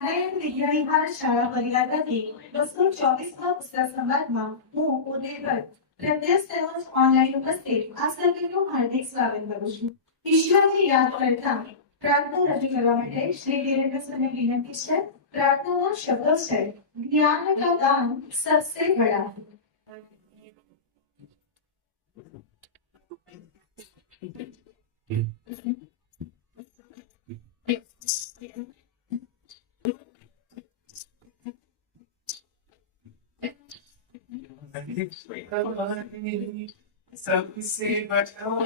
અને વિદ્યાવિહાર શાળા પરિવાર વતી 224મા પુસ્તક સંવાદમાં હું ઉદયભર પ્રત્યક્ષ તેમજ ઓનલાઈન ઉપસ્થિત આ સર્વેનું હાર્દિક સ્વાગત કરું છું. ઈશ્વરને યાદ કરતા પ્રાર્થના રજૂ કરવા માટે શ્રી ધીરેન્દ્રસરને વિનંતી છે. પ્રાર્થનાના શબ્દો છે જ્ઞાન का दान सबसे बड़ा सबसे बड़ा है जिसे याद सबसे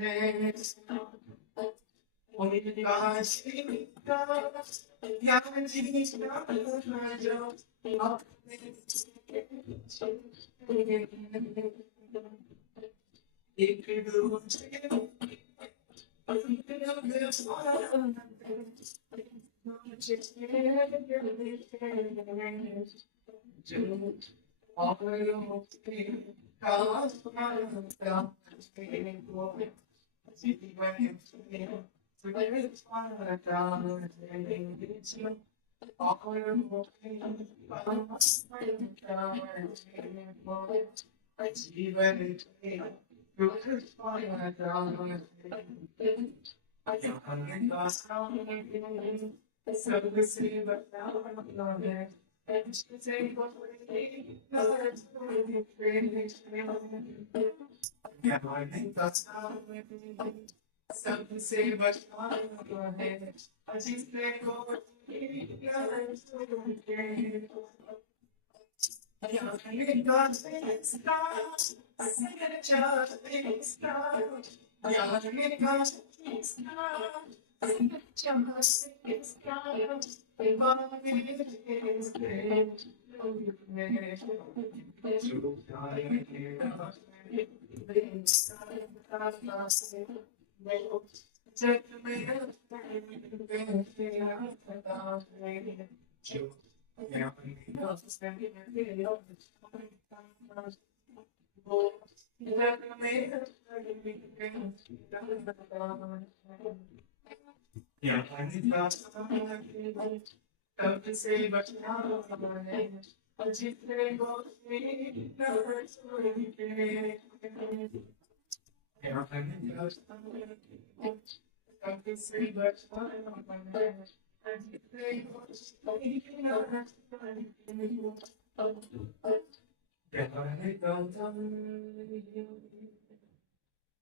बड़ा है जिसे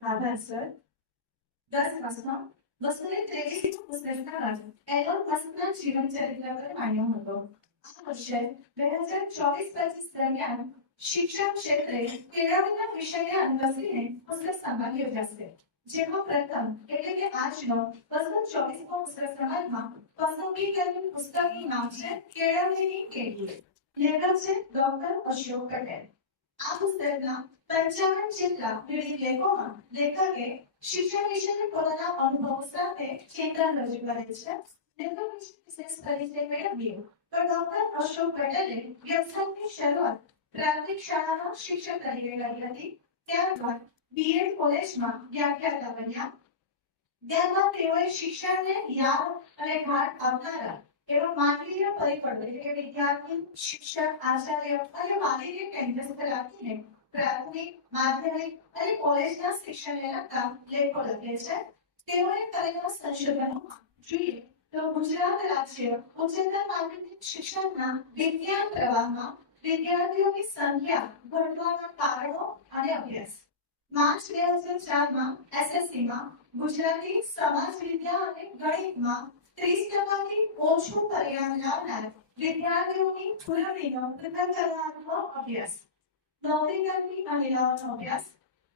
આભાર સર. 10 વર્ષમાં 223 પુસ્તકના એલોન મસ્કના જીવન ચરિત્ર પર માન્યો હતો. આ વર્ષે 2024-25 દરમિયાન શિક્ષણ ક્ષેત્રે કેળવણીના વિષયને અનુલક્ષીને પુસ્તક સંવાદ યોજાશે. જેમાં પ્રથમ એટલે કે આજનો 224મો પુસ્તક સંવાદમાં પસંદગી કરેલું પુસ્તકનું નામ છે કેળવણીની કેળવી. લેખક છે ડોક્ટર અશોક પટેલ. આ પુસ્તકના 55 જેટલા વિવિધ લેખોમાં લેખકે શિક્ષણ વિશેના પોતાના અનુભવો સાથે ચિંતન રજૂ કરે છે. લેખક વિશે વિશેષ પરિચય મેળવીએ તો ડોક્ટર અશોક પટેલે વ્યવસાયની શરૂઆત પ્રાથમિક શાળામાં શિક્ષક તરીકે કરી હતી. ત્યારબાદ બીએડ કોલેજમાં વ્યાખ્યાતા બન્યા. ત્યારબાદ તેઓએ શિક્ષણને યાદ અને ઘાટ આવનારા એવા માનવીય પરિબળો એટલે કે વિદ્યાર્થી, શિક્ષક, આચાર્ય અને વાલીને કેન્દ્ર પર રાખીને પ્રાથમિક, માધ્યમિક અને કોલેજના શિક્ષણને લગતા લેખો લખે છે. તેઓએ કરેલા સંશોધનોમાં જોઈએ તો ગુજરાત રાજ્ય ઉચ્ચતર માધ્યમિક શિક્ષણના વિજ્ઞાન પ્રવાહમાં વિદ્યાર્થીઓની સંખ્યા ઘટવાના કારણો અને અભ્યાસ. માર્ચ 2004માં એસએસસીમાં ગુજરાતી, સમાજ વિદ્યા અને ગણિતમાં 30%થી ઓછું પરિણામ લાવનાર વિદ્યાર્થીઓની ખુલ્લડીનો પૃથ્થકરણનો અભ્યાસ. નોકરી કરતી મહિલાઓનો અભ્યાસ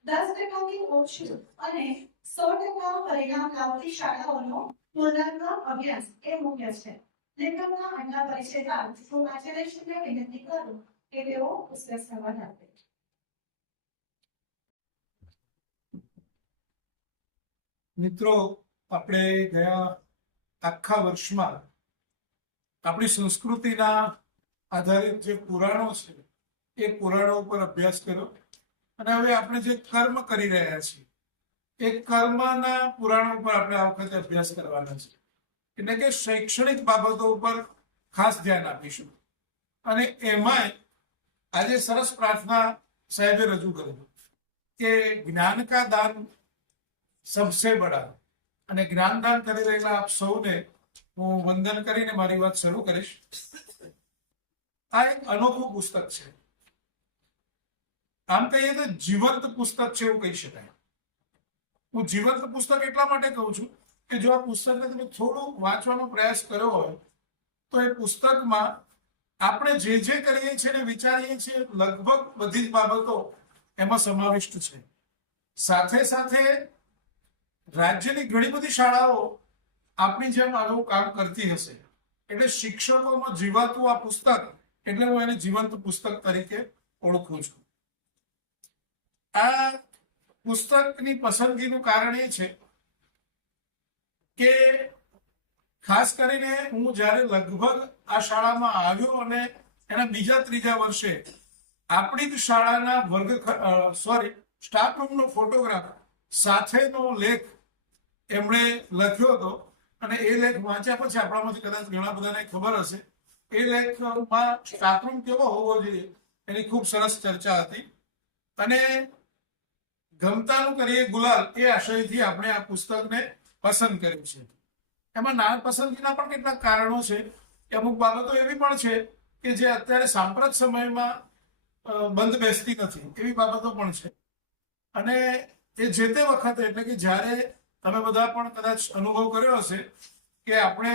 10%થી ઓછું અને 100% પરિણામ લાવતી શાળાઓનો તુલનાત્મક અભ્યાસ એ મુખ્ય છે. લેખકના આટલા પરિચય બાદ હું આચાર્યશ્રીને વિનંતી કરું કે તેઓ પુસ્તક સંવાદ આપે. મિત્રો, આપણે ગયા આખા વર્ષમાં આપણી સંસ્કૃતિના આધારિત જે પુરાણો છે એ પુરાણો ઉપર અભ્યાસ કર્યો અને હવે આપણે જે કર્મ કરી રહ્યા છીએ એ કર્મના પુરાણો ઉપર આપણે આ વખતે અભ્યાસ કરવાના છે. એટલે કે શૈક્ષણિક બાબતો ઉપર ખાસ ધ્યાન આપીશું. અને એમાંય આજે સરસ પ્રાર્થના સાહેબે રજૂ કરેલું કે જ્ઞાન કા દાન સબસે બડા. અને જ્ઞાનદાન કરી રહેલા આપ સૌને હું વંદન કરીને મારી વાત શરૂ કરીશ. આ એક અનોખું પુસ્તક છે. આમ કહીએ તો જીવંત પુસ્તક છે એવું કહી શકાય. હું જીવંત પુસ્તક એટલા માટે કહું છું કે જો આ પુસ્તકને તમે થોડું વાંચવાનો પ્રયાસ કર્યો હોય તો એ પુસ્તકમાં આપણે જે કરીએ છીએ ને વિચારીએ છીએ લગભગ બધી જ બાબતો એમાં સમાવિષ્ટ છે. સાથે સાથે રાજ્યની ઘણી બધી શાળાઓ આપણી જેમ આવું કામ કરતી હશે. એટલે શિક્ષકોમાં જીવાતું આ પુસ્તક એટલે હું એને જીવંત પુસ્તક તરીકે ઓળખું છું. આ પુસ્તકની પસંદગીનું કારણ એ છે કે ખાસ કરીને હું જ્યારે લગભગ આ શાળામાં આવ્યો અને એના બીજા ત્રીજા વર્ષે આપણી જ શાળાના સ્ટાફ રૂમનો ફોટોગ્રાફ સાથેનો લેખ એમણે લખ્યો હતો અને એ લેખ વાંચ્યા પછી આપણામાંથી કદાચ ઘણા બધાને ખબર હશે એ લેખમાં સ્ટાફ રૂમ કેવો હોવો જોઈએ એની ખૂબ સરસ ચર્ચા હતી. અને ગમતાનું કરીએ ગુલાલ એ આશયથી આપણે આ પુસ્તકને પસંદ કર્યું છે. એમાં ના પસંદગીના પણ કેટલાક કારણો છે. અમુક બાબતો એવી પણ છે કે જે અત્યારે સાંપ્રત સમયમાં બંધ બેસતી નથી, એવી બાબતો પણ છે. અને એ જે તે વખતે એટલે કે જ્યારે તમે બધા પણ કદાચ અનુભવ કર્યો હશે કે આપણે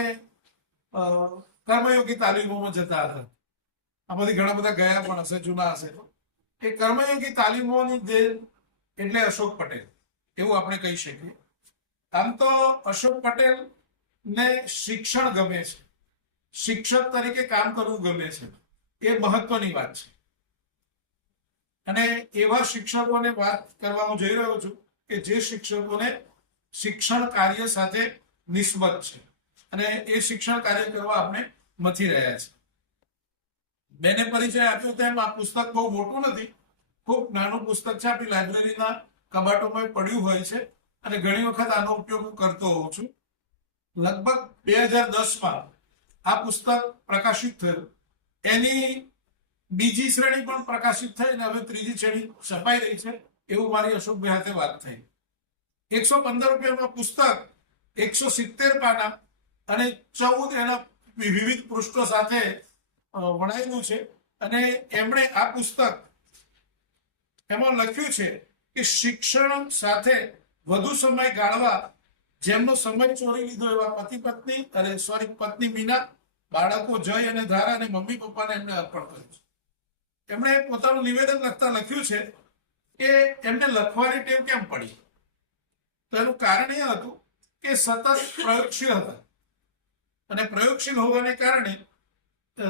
કર્મયોગી તાલીમોમાં જતા હતા, આમાંથી ઘણા બધા ગયા પણ હશે, જૂના હશે. એ કર્મયોગી તાલીમોની દેન એટલે અશોક પટેલ એવું આપણે કહી શકીએ. આમ તો અશોક પટેલ ને શિક્ષણ ગમે છે, શિક્ષક તરીકે કામ કરવું ગમે છે, એ મહત્વની વાત છે. અને એવા શિક્ષકોને વાત કરવા હું જઈ રહ્યો છું કે જે શિક્ષકોને શિક્ષણ કાર્ય સાથે નિસ્બત છે અને એ શિક્ષણ કાર્ય કરવા આપણે મથી રહ્યા છે. બેને પરિચય આપ્યો તેમ આ પુસ્તક બહુ મોટું નથી, ખૂબ નાનું પુસ્તક છે. આપણી લાઇબ્રેરીના કબાટોમાં પડ્યું હોય છે અને ઘણી વખત આનો ઉપયોગ હું કરતો હોઉં છું. લગભગ 2010માં આ પુસ્તક પ્રકાશિત થયું. એની બીજી શ્રેણી પણ પ્રકાશિત થઈ અને હવે ત્રીજી શ્રેણી છપાઈ રહી છે એવું મારી અશોકભાઈ સાથે વાત થઈ. 115 રૂપિયામાં પુસ્તક, 170 પાના અને 14 એના વિવિધ પૃષ્ઠો સાથે વણાયેલું છે. અને એમણે આ પુસ્તક એમાં લખ્યું છે કે શિક્ષણ સાથે વધુ સમય ગાળવા જેમનો સમય ચોરી લીધો એવા પત્ની મીના, બાળકો જય અને ધારા અને મમ્મી પપ્પાને એમને અર્પણ કર્યું છે. એમણે પોતાનું નિવેદન લખતા લખ્યું છે કે એમને લખવાની ટેવ કેમ પડી. તો એનું કારણ એ હતું કે સતત પ્રયોગશીલ હતા અને પ્રયોગશીલ હોવાને કારણે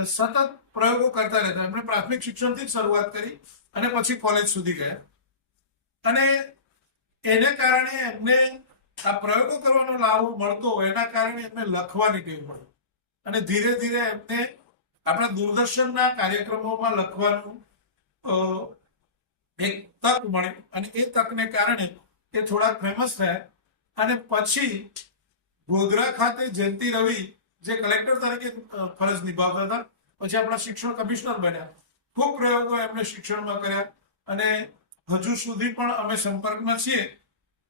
સતત પ્રયોગો કરતા રહેતા. એમણે પ્રાથમિક શિક્ષણથી જ શરૂઆત કરી અને પછી કોલેજ સુધી ગયા અને એને કારણે એમને આ પ્રયોગો કરવાનો લાભ મળતો, એના કારણે એમને લખવાની ટેવ પડી અને ધીરે ધીરે એમને આપણા દૂરદર્શનના કાર્યક્રમોમાં લખવાનું એક તક મળી અને એ તકને કારણે એ થોડાક ફેમસ થયા. અને પછી ગોધરા ખાતે જયંતિ રવિ જે કલેક્ટર તરીકે ફરજ નિભાવતા હતા, પછી આપણા શિક્ષણ કમિશનર બન્યા. ખૂબ પ્રયોગો એમણે શિક્ષણમાં કર્યા અને હજુ સુધી પણ અમે સંપર્કમાં છીએ.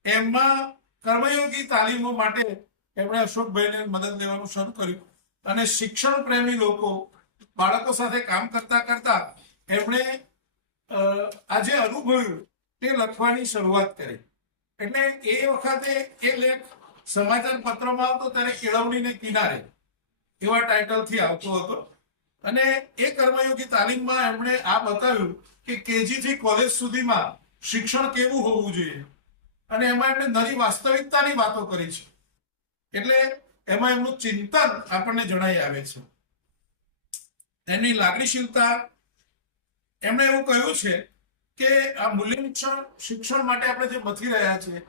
એમાં કર્મયોગી તાલીમો માટે એમણે અશોકભાઈને મદદ લેવાનું શરૂ કર્યું અને શિક્ષણ પ્રેમી લોકો બાળકો સાથે કામ કરતા કરતા એમણે આજે અનુભવ્યું તે લખવાની શરૂઆત કરી. એટલે એ વખતે એ લેખ સમાચાર પત્રમાં આવતો ત્યારે કેળવણીને કિનારે એવા ટાઇટલથી આવતો હતો. અને એ કર્મયોગી તાલીમમાં એમણે આ બતાવ્યું કે કેજી થી કોલેજ સુધીમાં શિક્ષણ કેવું હોવું જોઈએ અને એમાં એમણે નવી વાસ્તવિકતાની વાતો કરી છે. એટલે એમાં એમનું ચિંતન આપણને જણાઈ આવે છે. એમની લાગણીશીલતા. એમણે એવું કહ્યું છે કે આ મૂલ્ય શિક્ષણ માટે આપણે જે મથી રહ્યા છીએ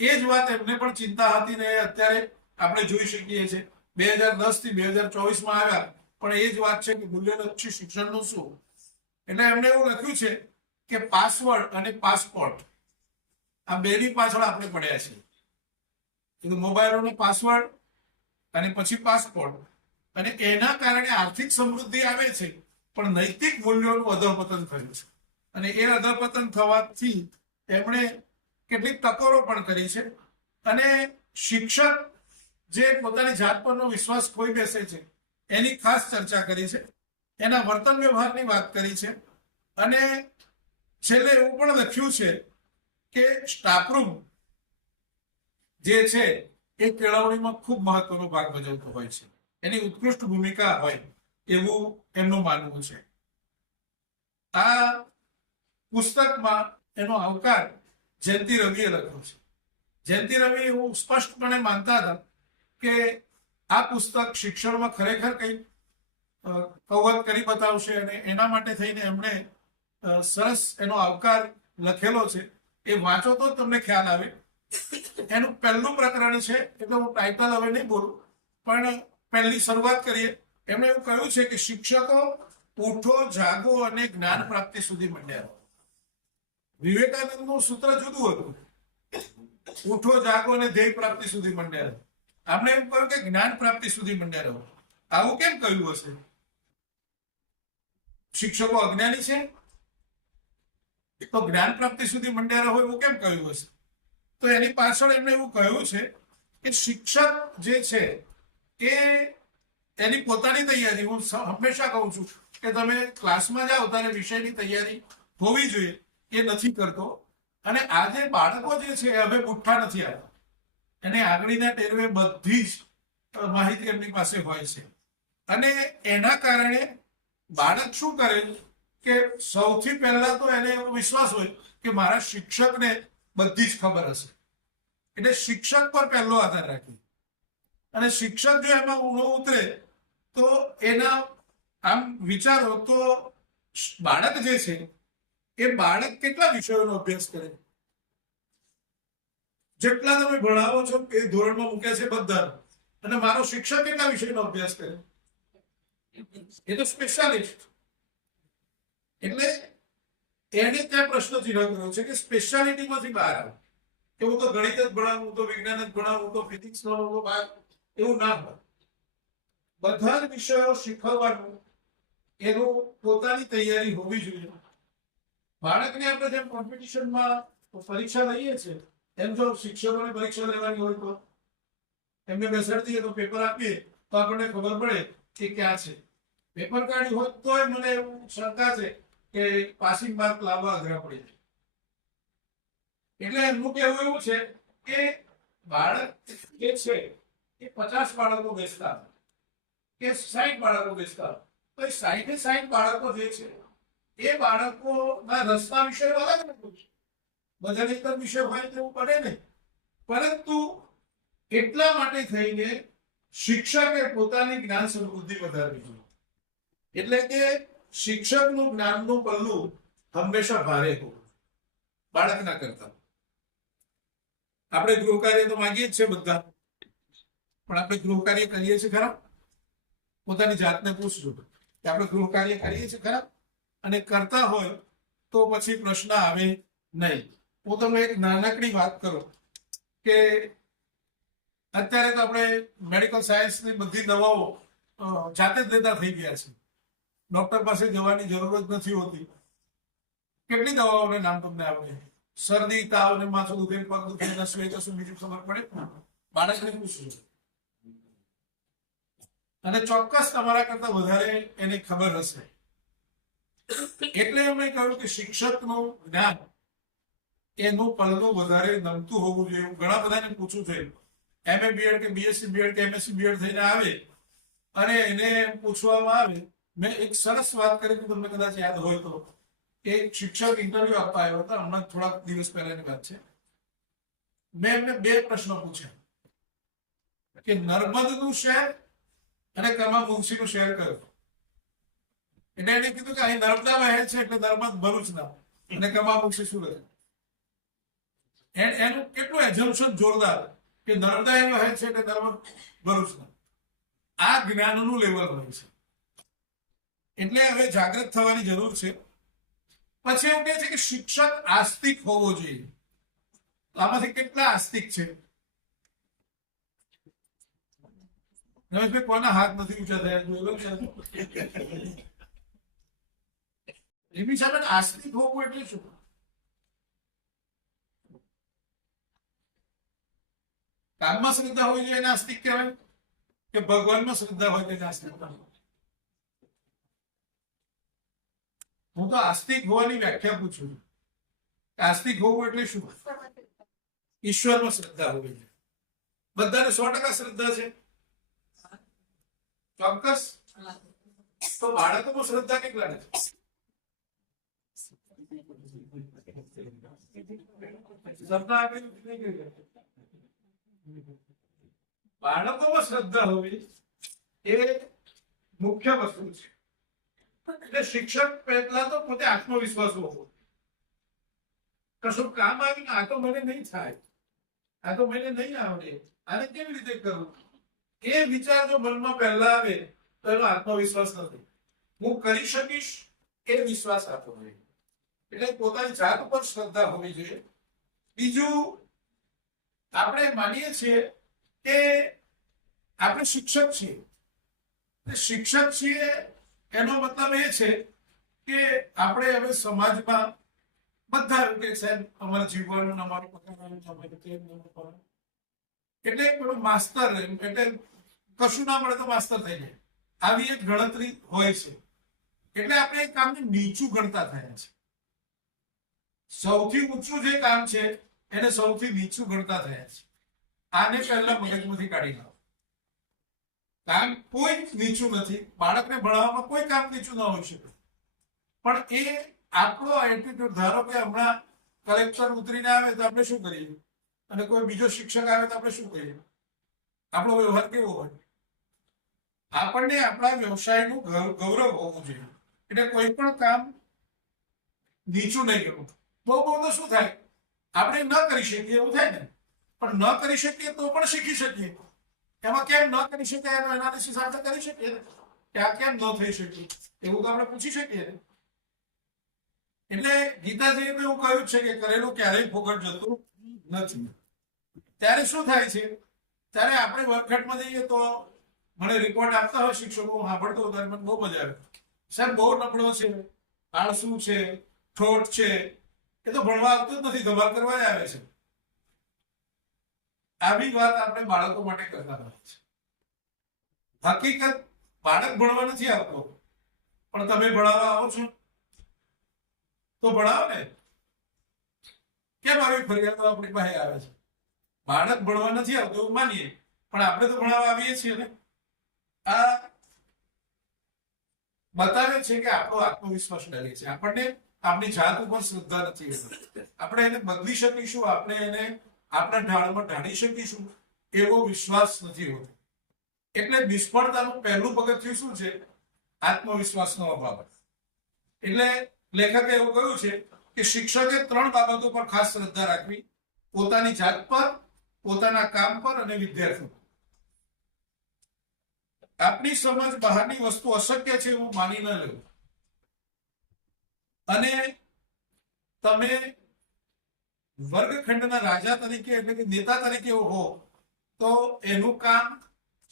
એ જ વાત એમને પણ ચિંતા હતી ને અત્યારે આપણે જોઈ શકીએ છીએ. 2010 થી 2024માં આવ્યા પણ એ જ વાત છે કે મૂલ્યલક્ષી શિક્ષણનું શું. એટલે એમણે એવું લખ્યું છે કે પાસવર્ડ અને પાસપોર્ટ આ બેની પાછળ આપણે પડ્યા છીએ. મોબાઈલોનો પાસવર્ડ અને પછી પાસપોર્ટ અને એના કારણે આર્થિક સમૃદ્ધિ આવે છે પણ નૈતિક મૂલ્યોનું અધઃપતન થયું છે. અને એ અધઃપતન થવાથી એમણે કેટલીક ટકોરો પણ કરી છે. અને શિક્ષક જે પોતાની જાત પરનો વિશ્વાસ ખોઈ બેસે છે એની ખાસ ચર્ચા કરી છે. એના વર્તન વ્યવહારની વાત કરી છે. અને છેલ્લે એવું પણ લખ્યું છે કે સ્ટાફરૂમ જે છે એ કેળવણીમાં ખૂબ મહત્વનો ભાગ ભજવતો હોય છે, એની ઉત્કૃષ્ટ ભૂમિકા હોય એવું એમનું માનવું છે. આ પુસ્તકમાં એનો આવકાર જયંતિ રવિએ લખ્યો છે. જયંતિ રવિ એવું સ્પષ્ટપણે માનતા હતા કે આ પુસ્તક શિક્ષણમાં ખરેખર કંઈક કવર કરી બતાવશે, અને એના માટે થઈને એમણે સરસ એનો આવકાર લખેલો છે. એ વાંચો તો તમને ખ્યાલ આવે. એનું પહેલું પ્રકરણ છે, એટલે હું ટાઇટલ હવે નહીં બોલું, પણ પહેલી શરૂઆત કરીએ. એમણે એવું કહ્યું છે કે શિક્ષકો ઉઠો, જાગો અને જ્ઞાન પ્રાપ્તિ સુધી મંડ્યા. વિવેકાનંદનું સૂત્ર જુદું હતું, ઉઠો, જાગો અને ધ્યેય પ્રાપ્તિ સુધી મંડ્યા. આપણે એમ કહ્યું કે જ્ઞાન પ્રાપ્તિ સુધી મંડ્યા રહો. આવું કેમ કહ્યું હશે? શિક્ષકો અજ્ઞાની છે તો જ્ઞાન પ્રાપ્તિ સુધી મંડ્યા રહો એવું કેમ કહ્યું હશે? તો એની પાછળ એમણે એવું કહ્યું છે કે શિક્ષક જે છે એ એની પોતાની તૈયારી, હું હંમેશા કહું છું કે તમે ક્લાસમાં જાઓ ત્યારે વિષયની તૈયારી હોવી જોઈએ, એ નથી કરતો. અને આજે બાળકો જે છે એ હવે બુઠ્ઠા નથી આવતા, એને આગળના ટેરવે બધી જ માહિતી એમની પાસે હોય છે. અને એના કારણે બાળક શું કરે કે સૌથી પહેલા તો એને એવો વિશ્વાસ હોય કે મારા શિક્ષકને બધી જ ખબર હશે, એટલે શિક્ષક પર પહેલો આધાર રાખે. અને શિક્ષક જો એમાં ઊંડો ઉતરે તો એના આમ વિચારો તો બાળક જે છે એ બાળક કેટલા વિષયોનો અભ્યાસ કરે? જેટલા તમે ભણાવો છો એ ધોરણમાં મૂકે છે બધા, અને મારો શિક્ષક કેટલા વિષયનો અભ્યાસ કરે? એ તો સ્પેશિયાલિસ્ટ. એટલે એને ત્યાં પ્રશ્ન ચિહ્ન કર્યો છે કે સ્પેશિયાલિટીમાંથી બહાર આવે, કે હું તો ગણિત જ ભણાવું, હું તો વિજ્ઞાન જ ભણાવું, હું તો ફિઝિક્સ ભણાવું, બહાર એવું ના હોય. બધા જ વિષયો શીખવવાનું એનું પોતાની તૈયારી હોવી જોઈએ. બાળકને આપણે જેમ કોમ્પિટિશનમાં પરીક્ષા લઈએ છીએ એમ જો શિક્ષકોને પરીક્ષા લેવાની હોય તો એમને બેસાડી દઈએ તો પેપર આપીએ તો આપણને ખબર પડે કે ક્યાં છે. પેપર કાઢી હોય તોય મને એવું શંકા છે કે પાસિંગ માર્ક લાવવા અઘરા પડી જાય. એટલે એમનું કહેવું એવું છે કે બાળક જે છે એ 50 બાળકો બેસતા કે 60 બાળકો બેસતા, તો એ 60 બાળકો જે છે એ બાળકોના રસના વિષયો અલગ અલગ છે. બધાને એક જ વિષય હોય તેવું પડે નહીં. પરંતુ એટલા માટે થઈને શિક્ષકે પોતાની જ્ઞાન સમૃદ્ધિ વધારવી જોઈએ. એટલે કે શિક્ષકનું જ્ઞાનનું પલ્લું હંમેશા ભારે હોવું બાળકના કરતા. આપણે ગૃહ કાર્ય તો માંગીએ જ છે બધા, પણ આપણે ગૃહ કાર્ય કરીએ છીએ ખરા? પોતાની જાતને પૂછજો કે આપણે ગૃહ કાર્ય કરીએ છીએ ખરા? અને કરતા હોય તો પછી પ્રશ્ન આવે નહીં. હું તમને એક નાનકડી વાત કરું કે અત્યારે તો આપણે મેડિકલ સાયન્સની બધી દવાઓ જાતે જ લેતા થઈ ગયા છે. ડોક્ટર પાસે જવાની જરૂર જ નથી હોતી. કેટલી દવાઓને નામ તમને આવડે? શરદી, તાવ ને માથું દુખે, પગ દુખે, નસવે કશું બીજું ખબર પડે? બાળકને પૂછજો, અને ચોક્કસ તમારા કરતા વધારે એને ખબર હશે. એટલે એમણે કહ્યું કે શિક્ષકનું જ્ઞાન એનું પલ્લું વધારે નમતું હોવું જોઈએ. ઘણા બધાને પૂછવું જોઈએ, MA BEd કે BSc BEd કે MSc BEd થઈને આવે અને એને પૂછવામાં આવે. મેં એક સરસ વાત કરી, તમને કદાચ યાદ હોય તો, એક શિક્ષક ઇન્ટરવ્યુ આપવા આવ્યો હતો હમણાં થોડાક દિવસ પહેલાની વાત છે. મેં એમને 2 પ્રશ્નો પૂછ્યા કે નર્મદનું શહેર અને કમા મુનશીનું શહેર કયું? એટલે એને કીધું કે અહીં નર્મદા વહે છે એટલે નર્મદ ભરૂચના, અને કમા મુનશી સુરત. એનું કેટલું એઝમ્પશન જોરદાર કે નર્મદા એ વહે છે એટલે નર્મદ ભરૂચના. આ જ્ઞાનનું લેવલ હોય છે. એટલે હવે જાગૃત થવાની જરૂર છે. પછી એવું કહે છે કે શિક્ષક આસ્તિક હોવો જોઈએ. આમાંથી કેટલા આસ્તિક છે? રમેશભાઈ, કોના હાથ નથી ઊંચા થયા? એમની સામે આસ્તિક હોવું એટલે શું? કામમાં શ્રદ્ધા હોવી જોઈએ એને આસ્તિક કહેવાય, કે ભગવાનમાં શ્રદ્ધા હોય તેને આસ્તિક કહેવાય? હું તો આસ્તિક હોવાની વ્યાખ્યા પૂછું છું. આસ્તિક હોવું એટલે શું? ઈશ્વરમાં શ્રદ્ધા હોવી જોઈએ. બધાને 100% શ્રદ્ધા છે? ચોક્કસ. તો બાળકોમાં શ્રદ્ધા કેટલા છે? સપના આપેલું નહીં કર્યું. બાળકોમાં શ્રદ્ધા હોવી એ મુખ્ય વસ્તુ છે. એટલે શિક્ષક પહેલા તો પોતે આત્મવિશ્વાસ હોવો. કશું કામ આવ્યું આ તો મને નહીં થાય, આ તો મને નહીં આવડે, આને કેવી રીતે કરવું, એ વિચાર જો મનમાં પહેલા આવે તો એનો આત્મવિશ્વાસ નથી. હું કરી શકીશ એ વિશ્વાસ આપવો જોઈએ. એટલે પોતાની જાત ઉપર શ્રદ્ધા હોવી જોઈએ. બીજું, આપણે માનીએ છીએ કે આપણે શિક્ષક છીએ. શિક્ષક છીએ એનો મતલબ એ છે કે આપણે હવે સમાજમાં બધા એવું કે સાહેબ અમારે જીવવાનું, અમારું પગારવાનું, અમારે તેમ કરવાનું. એટલે પેલું માસ્તર, એટલે કશું ના મળે તો માસ્તર થઈ જાય, આવી એક ગણતરી હોય છે. એટલે આપણે એ કામને નીચું ગણતા થયા છે. સૌથી ઊંચું જે કામ છે એને સૌથી નીચું ગણતા થયા છે. આને પહેલા મગજમાંથી કાઢી નાખો. કામ કોઈ નીચું નથી. બાળકને ભણાવવામાં કોઈ કામ નીચું ન હોઈ શકે. પણ એ આપણો એટીટ્યુડ, ધારો કે હમણાં કલેક્ટર ઉતરીને આવે તો આપણે શું કરીએ, અને કોઈ બીજો શિક્ષક આવે તો આપણે શું કરીએ, આપણો વ્યવહાર કેવો હોય? આપણને આપણા વ્યવસાયનું ગૌરવ હોવું જોઈએ. એટલે કોઈ પણ કામ નીચું નહીં કરવું. બહુ તો શું થાય, આપણે ન કરી શકીએ એવું થાય ને. પણ ન કરી શકીએ તો પણ શીખી શકીએ. એમાં કેમ ન કરી શકાય એનો એનાલિસિસ આપણે કરી શકીએ ને, કે આ કેમ ન થઈ શક્યું એવું તો આપણે પૂછી શકીએ ને. એટલે ગીતાજીએ તો એવું કહ્યું છે કે કરેલું ક્યારેય ફોગટ જતું નથી. ત્યારે શું થાય છે, ત્યારે આપણે વર્કશોપમાં જઈએ તો મને રિપોર્ટ આપતા હોય શિક્ષકો, હું સાંભળતો હોય ત્યારે મને બહુ મજા આવે. સાહેબ બહુ નબળો છે, આળસુ છે, ઠોઠ છે, એ તો ભણવા આવતું જ નથી, ધમાલ કરવા જ આવે છે. આવી વાત આપણે બાળકો માટે કરતા હોય છે. હકીકત બાળક ભણવા નથી આવતો, પણ તમે ભણાવવા આવો છો તો ભણાવો ને. કેમ આવી ફરિયાદો આપણી પાસે આવે છે? બાળક ભણવા નથી આવતું એવું માનીએ, પણ આપણે તો ભણાવવા આવીએ છીએ ને. આ બતાવે છે કે આપણો આત્મવિશ્વાસ ડરે છે. આપણને આપણી જાત ઉપર શ્રદ્ધા નથી. આપણે એને બદલી શકીશું, આપણે એને આપણા ઢાળમાં ઢાળી શકીશું એવો વિશ્વાસ નથી હોતો. એટલે નિષ્ફળતાનું પહેલું પગથિયું શું છે? આત્મવિશ્વાસનો અભાવ. એટલે લેખકે એવું કહ્યું છે કે શિક્ષકે 3 બાબતો પર ખાસ શ્રદ્ધા રાખવી: પોતાની જાત પર, પોતાના કામ પર અને વિદ્યાર્થી પર. આપણી સમજ બહારની વસ્તુ અશક્ય છે એવું માની ન લેવું. અને તમે વર્ગખંડના રાજા તરીકે, એટલે કે નેતા તરીકે હો તો એનું કામ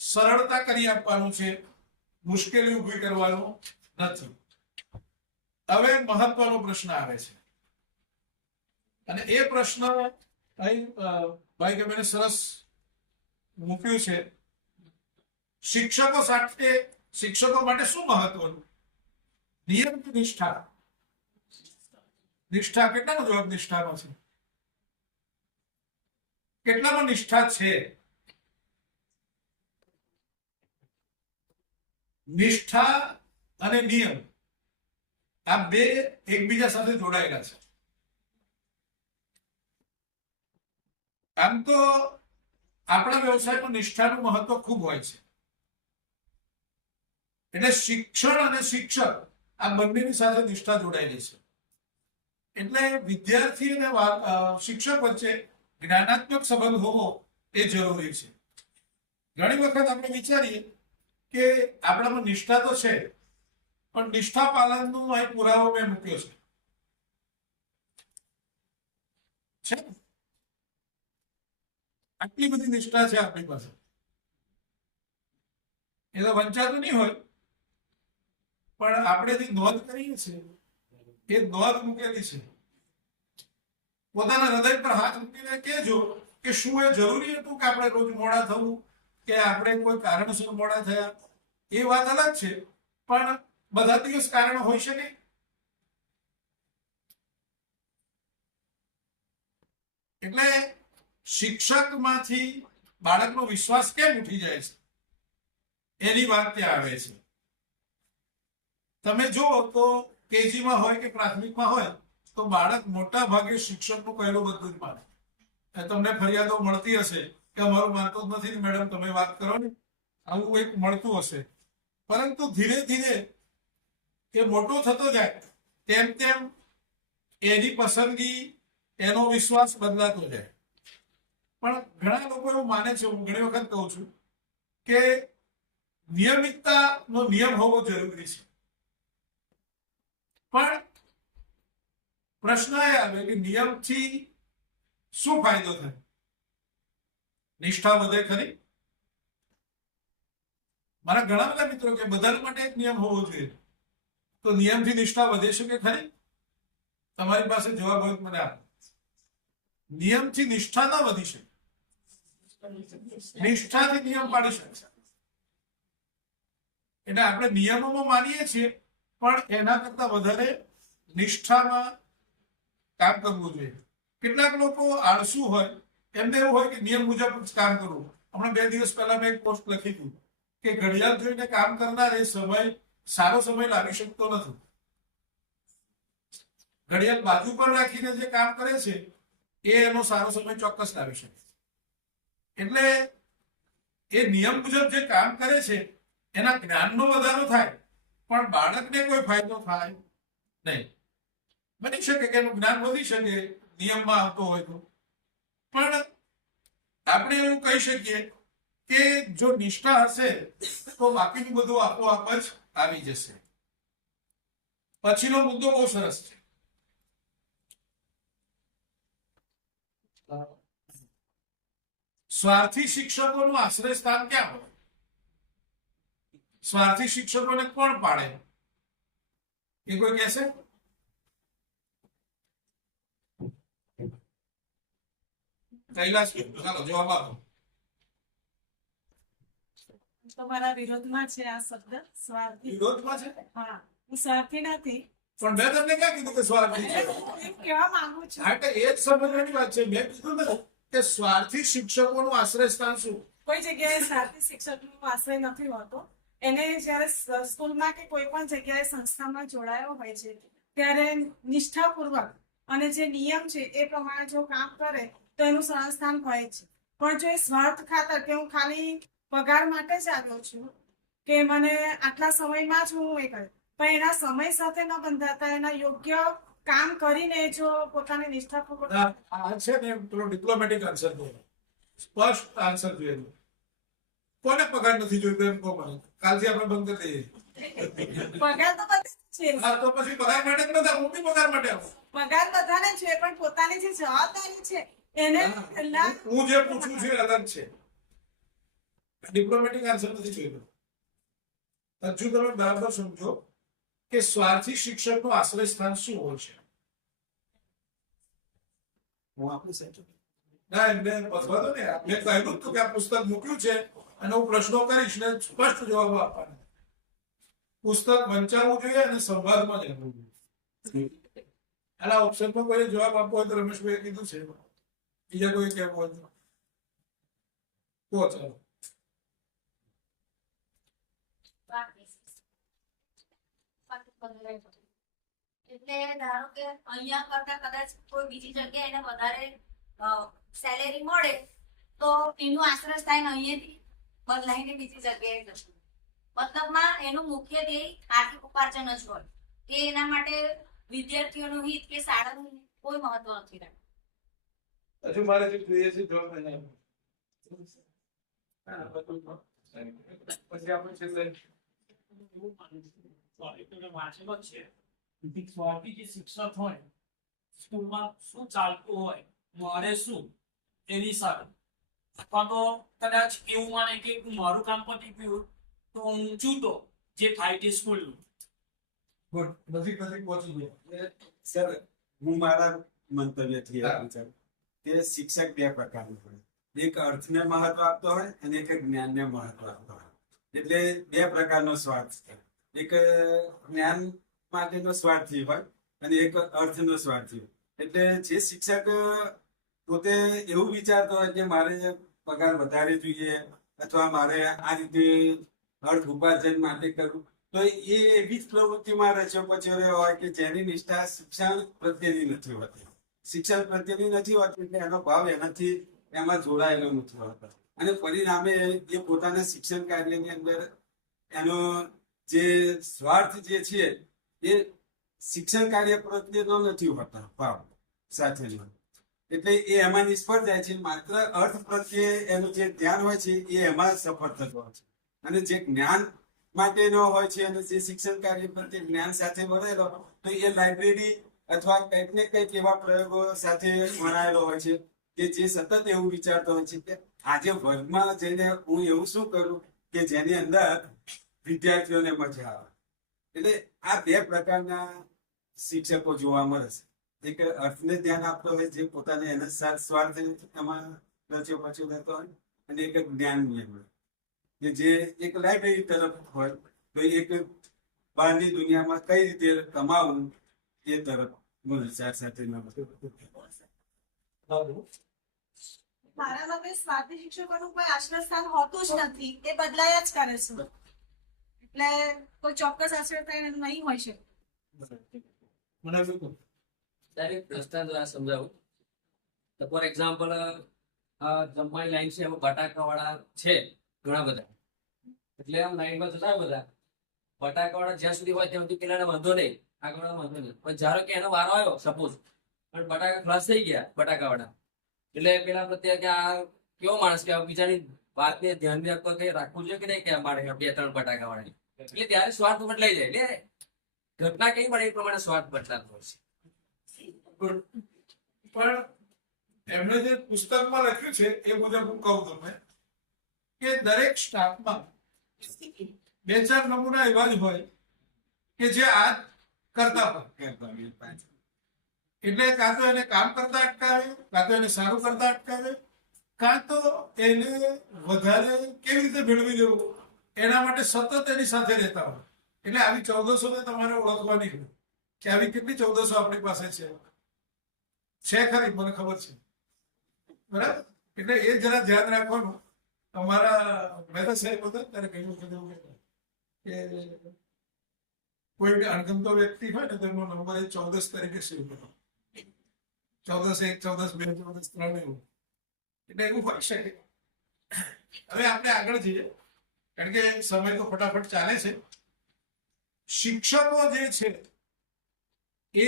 સરળતા કરી આપવાનું છે, મુશ્કેલી ઊભી કરવાનું નથી. હવે મહત્વનો પ્રશ્ન આવે છે, અને એ પ્રશ્ન અહીં ભાઈ કે મેં સરસ મૂક્યું છે. શિક્ષકો માટે શું મહત્વનું? નિયમ કે નિષ્ઠા? નિષ્ઠા કેટલાનો જવાબ નિષ્ઠામાં છે? કેટલામાં નિષ્ઠા છે? નિષ્ઠા અને નિયમ આ બે એકબીજા સાથે જોડાયેલા છે. આમ તો આપણા વ્યવસાયમાં નિષ્ઠાનું મહત્વ ખૂબ હોય છે. એટલે શિક્ષણ અને શિક્ષક આ બંનેની સાથે નિષ્ઠા જોડાયેલી છે. એટલે વિદ્યાર્થી અને શિક્ષક વચ્ચે જ્ઞાનાત્મક સંબંધ હોવો એ જરૂરી છે. ઘણી વખત આપણે વિચારીએ કે આપણામાં નિષ્ઠા તો છે, પણ નિષ્ઠા પાલનનો એક પુરાવો મેં મૂક્યો છે. આટલી બધી નિષ્ઠા છે આપણી પાસે, એ તો વંચાતું નહીં હોય, પણ આપણે જે નોંધ કરીએ છીએ એ નોંધ મૂકેલી છે. પોતાના હૃદય પર હાથ મૂકીને કહેજો કે શું એ જરૂરી હતું કે આપણે રોજ મોડા થવું, કે આપણે કોઈ કારણસર મોડા થયા. એ વાત અલગ છે, પણ બધા દિવસ કારણ હોઈ શકે. એટલે શિક્ષકમાંથી બાળકનો વિશ્વાસ કેમ ઉઠી જાય છે એની વાત ત્યાં આવે છે. તમે જુઓ તો કેજીમાં હોય કે પ્રાથમિકમાં હોય તો બાળક મોટા ભાગે શિક્ષકનું કહેલું બધું જ માને. તમને ફરિયાદો મળતી હશે કે અમારું માનતો જ નથી મેડમ, તમે વાત કરો ને, આવું એક મળતું હશે. પરંતુ ધીરે ધીરે એ મોટો થતો જાય તેમ તેમ એની પસંદગી, એનો વિશ્વાસ બદલાતો જાય. પણ ઘણા લોકો એવું માને છે, હું ઘણી વખત કહું છું કે નિયમિતતાનો નિયમ હોવો જરૂરી છે. પણ પ્રશ્ન એ આવે કે નિયમથી શું ફાયદો થાય? નિષ્ઠા વધે ખરી? મારા ઘણા બધા મિત્રો કે બધા માટે એક નિયમ હોવો જોઈએ, તો નિયમથી નિષ્ઠા વધે શકે ખરી? તમારી પાસે જવાબ હોય મને આપો. નિયમથી નિષ્ઠા ના વધી શકે, નિષ્ઠાથી નિયમ પાડી શકે. એટલે આપણે નિયમોમાં માનીએ છીએ, પણ એના કરતા વધારે નિષ્ઠામાં કામ કરવું જોઈએ. કેટલાક લોકો આળસુ હોય, એમને એવું હોય કે નિયમ મુજબ જ કામ કરવું. હમણાં 2 દિવસ પહેલા મેં એક પોસ્ટ લખી હતી કે ઘડિયાળ જોઈને કામ કરનાર એ સારો સમય લાવી શકતો નથી. ઘડિયાળ બાજુ પર રાખીને જે કામ કરે છે એ એનો સારો સમય ચોક્કસ લાવી શકે. એટલે એ નિયમ મુજબ જે કામ કરે છે એના જ્ઞાનનો વધારો થાય, પણ બાળકને કોઈ ફાયદો થાય નહીં. બની શકે કે એનું જ્ઞાન વધી શકે નિયમમાં આવતો હોય તો, પણ આપણે એવું કહી શકીએ કે જો નિષ્ઠા હશે તો બાકીનું બધું આપોઆપ જ આવી જશે. પછીનો મુદ્દો બહુ સરસ છે. સ્વાર્થી શિક્ષકોનું આશ્રય સ્થાન ક્યાં હોય? સ્વાર્થી શિક્ષકોને કોણ પાડે એ કોઈ કહેશે? કૈલાસ, ચાલો જવાબ આપો. તમારા વિરોધમાં છે આ શબ્દ સ્વાર્થી. વિરોધમાં છે? હા, હું સ્વાર્થી નથી, પણ મેં તમને ક્યાં કીધું કે સ્વાર્થી છે? એમ કહેવા માંગુ છું. હા, એટલે એ જ સમજવાની વાત છે. મેં કીધું ને કે સ્વાર્થી શિક્ષકોનું આશ્રય સ્થાન શું? કોઈ જગ્યાએ સ્વાર્થી શિક્ષકનો આશ્રય નથી હોતો. એને જ્યારે સ્કૂલમાં કે કોઈ પણ જગ્યાએ સંસ્થામાં જોડાયો હોય છે ત્યારે નિષ્ઠાપૂર્વક અને જે નિયમ છે એ પ્રમાણે જો કામ કરે તો એનું સંસ્થાન હોય છે. પણ જો એ સ્વાર્થ ખાતર કે હું ખાલી પગાર માટે જ આવ્યો છું કે મને આટલા સમયમાં જ હું એ કર્યું, પણ એના સમય સાથે ન બંધાતા એના યોગ્ય કામ કરીને જો પોતાની નિષ્ઠાપૂર્વક આ છે ને પેલો ડિપ્લોમેટિક આન્સર જોઈએ, સ્પષ્ટ આન્સર જોઈએ. કોને પગાર નથી જોઈતો એમ કહો મને, કાલથી આપણે બંધ કરી દઈએ. પગાર તો બધે છે. હા, તો પછી પગાર માટે જ બધા, હું બી પગાર માટે આવું. પગાર બધાને છે, પણ પોતાની જે જવાબદારી છે એને પહેલા હું જે પૂછું છું એ અલગ છે. ડિપ્લોમેટિક આન્સર નથી જોઈતો. હજુ તમે બરાબર સમજો કે સ્વાર્થી શિક્ષકનું આશ્રય સ્થાન શું હોય છે. હું આપણી સાઈડ ના, એમને પધવા દો ને. મેં કહ્યું હતું કે આ પુસ્તક મૂક્યું છે અને હું પ્રશ્નો કરીશ ને સ્પષ્ટ જવાબો આપવાના. પુસ્તક વંચાવવું જોઈએ અને સંવાદમાં જ આવવું જોઈએ. આના ઓપ્શનમાં કોઈ જવાબ આપવો હોય તો રમેશભાઈએ કીધું છે, બીજા કોઈ કહેવું હોય તો કહો. ચાલો. એટલે ધારો કે અહીંયા કરતા કદાચ કોઈ બીજી જગ્યાએ એને વધારે સેલેરી મળે તો એનું આશ્રય સ્થાન અહીંયાથી બદલાઈને બીજી જગ્યાએ જશે. મતલબમાં એનું મુખ્ય ધ્યેય આર્થિક ઉપાર્જન જ હોય કે એના માટે વિદ્યાર્થીઓનું હિત કે શાળાનું કોઈ મહત્વ નથી રાખતું. હજુ મારે જે જોઈએ છે જવાબ નહીં. પછી આપણે છેલ્લે વાંચેલો જ છે. સ્વાર્થી જે શિક્ષક હોય સ્કૂલમાં શું ચાલતું હોય, મારે શું એની સાથે, અથવા તો કદાચ એવું માને કે મારું કામ પતી ગયું તો હું છૂટો જે થાય તે સ્કૂલનું. ગુડ, નજીક પહોંચી ગયા. સર, હું મારા મંતવ્યથી એ વિચારું કે શિક્ષક 2 પ્રકારનો હોય. એક અર્થને મહત્વ આપતો હોય અને એક જ્ઞાનને મહત્વ આપતો હોય. એટલે 2 પ્રકારનો સ્વાર્થ છે. એક જ્ઞાન માટેનો સ્વાર્થી હોય અને એક અર્થનો સ્વાર્થી હોય. એટલે જે શિક્ષક પોતે એવું વિચારતો હોય કે મારે પગાર વધારે જોઈએ અથવા મારે આ રીતે અર્થ ઉપાર્જન માટે કરવું, તો એ એવી જ પ્રવૃત્તિમાં રચ્યો પચ્યો હોય કે જેની નિષ્ઠા શિક્ષણ પ્રત્યેની નથી હોતી. શિક્ષણ પ્રત્યેની નથી હોતી એટલે એનો ભાવ એનાથી એમાં જોડાયેલો નથી હોતો અને પરિણામે એ પોતાના શિક્ષણ કાર્યની અંદર એનો જે સ્વાર્થ જે છે એ શિક્ષણ કાર્ય પ્રત્યેનો નથી હોતો ભાવ સાથેનો, એટલે એ એમાં નિષ્ફળ જાય છે. માત્ર અર્થ પ્રત્યે એનું જે ધ્યાન હોય છે એ એમાં સફળ થતો હોય છે અને જે જ્ઞાન માટેનો હોય છે અને જે શિક્ષણ કાર્ય પ્રત્યે જ્ઞાન સાથે વળેલો તો એ લાઇબ્રેરી અથવા કંઈક ને કંઈક એવા પ્રયોગો સાથે વણાયેલો હોય છે કે જે સતત એવું વિચારતો હોય છે કે આજે વર્ગમાં જઈને હું એવું શું કરું કે જેની અંદર વિદ્યાર્થીઓને મજા આવે. એટલે આ બે પ્રકારના શિક્ષકો જોવા મળે છે. એક અર્થને ધ્યાન આપતો હોય જે પોતાને એના સ્વાર્થ એમાં રચ્યો પચ્યો લેતો હોય અને એક જ્ઞાન નિયમ કે જે એક લાઇબ્રેરી તરફ હોય તો એક બહારની દુનિયામાં કઈ રીતે કમાવું એ તરફ વિચાર સાથે મારા મતે સ્વાર્થી શિક્ષકોનું કોઈ આશ્રયસ્થાન હોતું જ નથી, એ બદલાયા જ કરે છે, એટલે કોઈ ચોક્કસ આશ્રયસ્થાન નહીં હોય શકે. ડાયરેક્ટ દ્રષ્ટાંત દ્વારા સમજાવું તો ફોર એક્ઝામ્પલ જમવાની લાઈન છે એમાં બટાકાવાળા છે ઘણા બધા, એટલે આમ લાઈનમાં જતા બધા બટાકાવાળા જ્યાં સુધી હોય ત્યાં સુધી પેલાને વાંધો નહીં, આગળ વાંધો નહીં, પણ ધારો કે એનો વારો આવ્યો સપોઝ પણ બટાકા ખલાસ થઈ ગયા બટાકાવાળા, એટલે પેલા પ્રત્યે કે આ કેવો માણસ કે બીજાની વાતને ધ્યાન રાખવું જોઈએ કે નહીં કે અમારે 2-3 બટાકાવાળા, એટલે ત્યારે સ્વાર્થ બદલાઈ જાય. એટલે ઘટના કઈ પણ એ પ્રમાણે સ્વાર્થ બદલાતો હોય છે. પણ એમણે જે પુસ્તકમાં લખ્યું છે એ મુજબ હું કહું તમને કે દરેક સ્ટાફમાં 2-4 નમૂના એવા જ હોય કે જે આ કરતા હોય, એટલે કાં તો એને કામ કરતા અટકાવે, કાં તો એને સારું કરતા અટકાવે, કાં તો એને વધારે કેવી રીતે મેળવી દેવું એના માટે સતત એની સાથે રહેતા હોય. એટલે આવી 1400 તમારે ઓળખવાની હોય કે આવી કેટલી 1400 આપણી પાસે છે ખરી, મને ખબર છે, બરાબર. એટલે એ જરા ધ્યાન રાખવાનું. અમારા મહેતા સાહેબ હતા ત્યારે કહ્યું કે કોઈ અણગમતો વ્યક્તિ હોય ને તો એનો નંબર 14 તરીકે સેવ કરો, 14-1, 14-2, 14-3 એવું, એટલે એવું હોઈ શકે. હવે આપણે આગળ જઈએ કારણ કે સમય તો ફટાફટ ચાલે છે. શિક્ષકો જે છે એ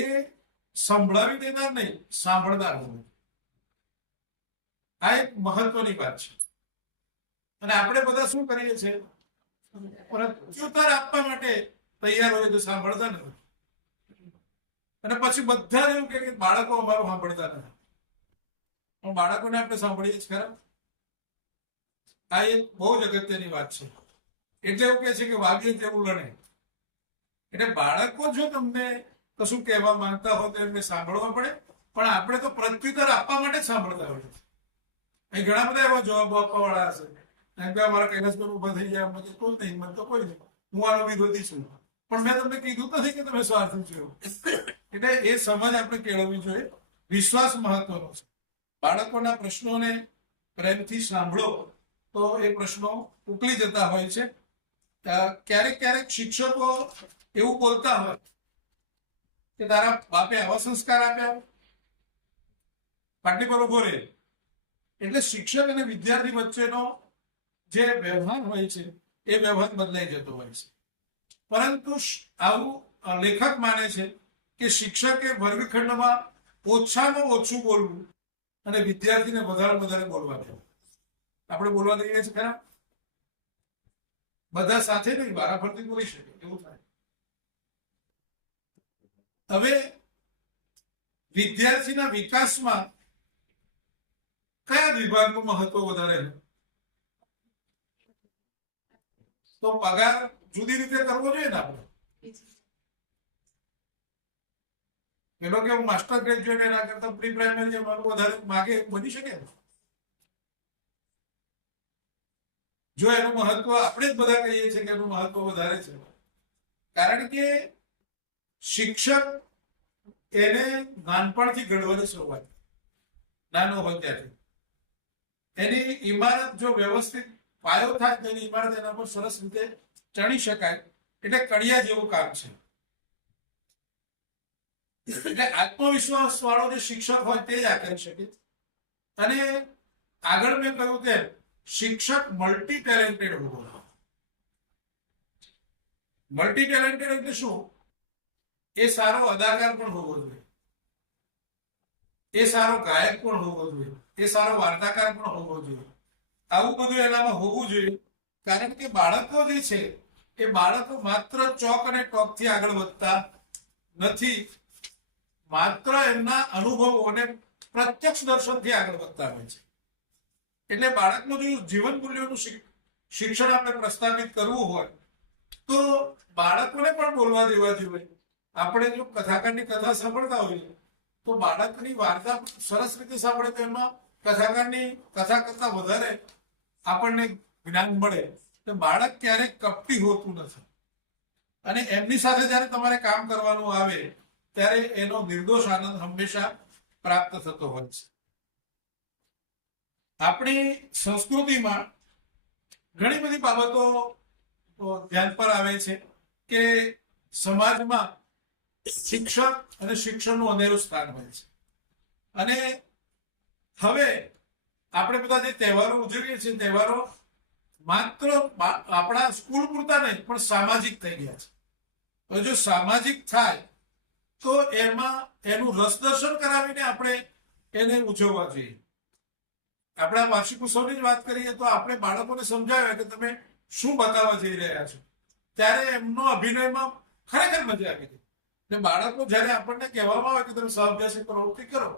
સંભળાવી દેનાર નહીં, સાંભળનાર હોય, આ એક મહત્વની વાત છે. અને આપણે બધા શું કરીએ છીએ, પ્રત્યુત્તર આપવા માટે તૈયાર હોય તો સાંભળતા નથી, અને પછી બધા એવું કે બાળકો અમારું સાંભળતા નથી, પણ બાળકોને આપણે સાંભળીએ જ ખરા. આ એક બહુ જ અગત્યની વાત છે. એટલે એવું કે છે કે વાગ્યે તેવું લણે, એટલે બાળકો જો તમને કશું કહેવા માંગતા હોય તો એમને સાંભળવા પડે, પણ આપણે તો પ્રત્યુત્તર આપવા માટે જ સાંભળતા હોય. અહીં ઘણા બધા એવા જવાબો આપવા વાળા હશે, એમ કે અમારા કૈલાસભાઈ ઉભા થઈ ગયા, મને કોઈ નહીં, મને તો કોઈ નહીં, હું આનો વિરોધી છું, પણ મેં તમને કીધું નથી કે તમે સ્વાર્થી છો. એટલે એ સમજ આપણે કેળવવી જોઈએ. વિશ્વાસ મહત્વનો છે. બાળકોના પ્રશ્નોને પ્રેમથી સાંભળો તો એ પ્રશ્નો ઉકલી જતા હોય છે. ક્યારેક ક્યારેક શિક્ષકો એવું બોલતા હોય કે તારા બાપે આવા સંસ્કાર આપ્યા, પાટલી પર ઉભો રહે. એટલે શિક્ષક અને વિદ્યાર્થી વચ્ચેનો જે વ્યવહાર હોય છે એ વ્યવહાર બદલાઈ જતો હોય છે. પરંતુ આવું લેખક માને છે કે શિક્ષકે વર્ગખંડમાં ઓછામાં ઓછું બોલવું અને વિદ્યાર્થીને વધારે બોલવા દેવું. આપણે બોલવા દઈએ છીએ ખરા? બધા સાથે નહીં, વારાફરતી બોલી શકે એવું થાય. હવે વિદ્યાર્થીના વિકાસમાં કયા વિભાગનું મહત્વ વધારે છે? તો પગાર જુદી રીતે કરવો જોઈએ ને આપણે. પેલો કે હું માસ્ટર ગ્રેજ્યુએટ એના કરતા પ્રી પ્રાઇમરી વધારે માગે બની શકે ને? જો એનું મહત્વ આપણે જ બધા કહીએ છીએ કે એનું મહત્વ વધારે છે, કારણ કે શિક્ષક એને નાનપણથી ઘડવાની શરૂઆત, નાનો હોય ત્યારથી એની ઇમારત જો વ્યવસ્થિત પાયો થાય તો એની ઇમારત એના પર સરસ રીતે ચણી શકાય. એટલે કડિયા જેવું કામ છે. એટલે આત્મવિશ્વાસ વાળો જે શિક્ષક હોય તે જ આ કરી શકે. અને આગળ મેં કહ્યું તેમ શિક્ષક મલ્ટી ટેલેન્ટેડ હોવો જોઈએ. મલ્ટી ટેલેન્ટેડ એટલે શું? એ સારો અદાકાર પણ હોવો જોઈએ, એ સારો ગાયક પણ હોવો જોઈએ, એ સારો વાર્તાકાર પણ હોવો જોઈએ. આવું બધું એનામાં હોવું જોઈએ. કારણ કે બાળકો જે છે એ બાળકો માત્ર ચોક અને ટોકથી આગળ વધતા નથી, માત્ર એમના અનુભવો અને પ્રત્યક્ષ દર્શનથી આગળ વધતા હોય છે. એટલે બાળકનું જો જીવન મૂલ્યોનું શિક્ષણ આપણે પ્રસ્થાપિત કરવું હોય તો બાળકોને પણ બોલવા દેવા જોઈએ. આપણે જો કથાકારની કથા સાંભળતા હોઈએ તો બાળકની વાર્તા સરસ રીતે સાંભળે તો એમાં કથાકારની કથા કરતા વધારે આપણને જ્ઞાન મળે. તો બાળક ક્યારેક કપટી હોતું નથી અને એમની સાથે જ્યારે તમારે કામ કરવાનું આવે ત્યારે એનો નિર્દોષ આનંદ હંમેશા પ્રાપ્ત થતો હોય છે. આપણી સંસ્કૃતિમાં ઘણી બધી બાબતો ધ્યાન પર આવે છે કે સમાજમાં શિક્ષણ અને શિક્ષણનું અનેરું સ્થાન હોય છે. અને હવે આપણે બધા જે તહેવારો ઉજવીએ છીએ તહેવારો માત્ર આપણા સ્કૂલ પૂરતા નહીં પણ સામાજિક થઈ ગયા છે. તો જો સામાજિક થાય તો એમાં એનું રસદર્શન કરાવીને આપણે એને ઉજવવા જોઈએ. આપણા વાર્ષિક ઉત્સવની જ વાત કરીએ તો આપણે બાળકોને સમજાવ્યા કે તમે શું બતાવવા જઈ રહ્યા છો, ત્યારે એમનો અભિનયમાં ખરેખર મજા આવી ગઈ. ને બાળકો જ્યારે આપણને કહેવામાં આવે કે તમે સહઅભ્યાસી પ્રવૃત્તિ કરો,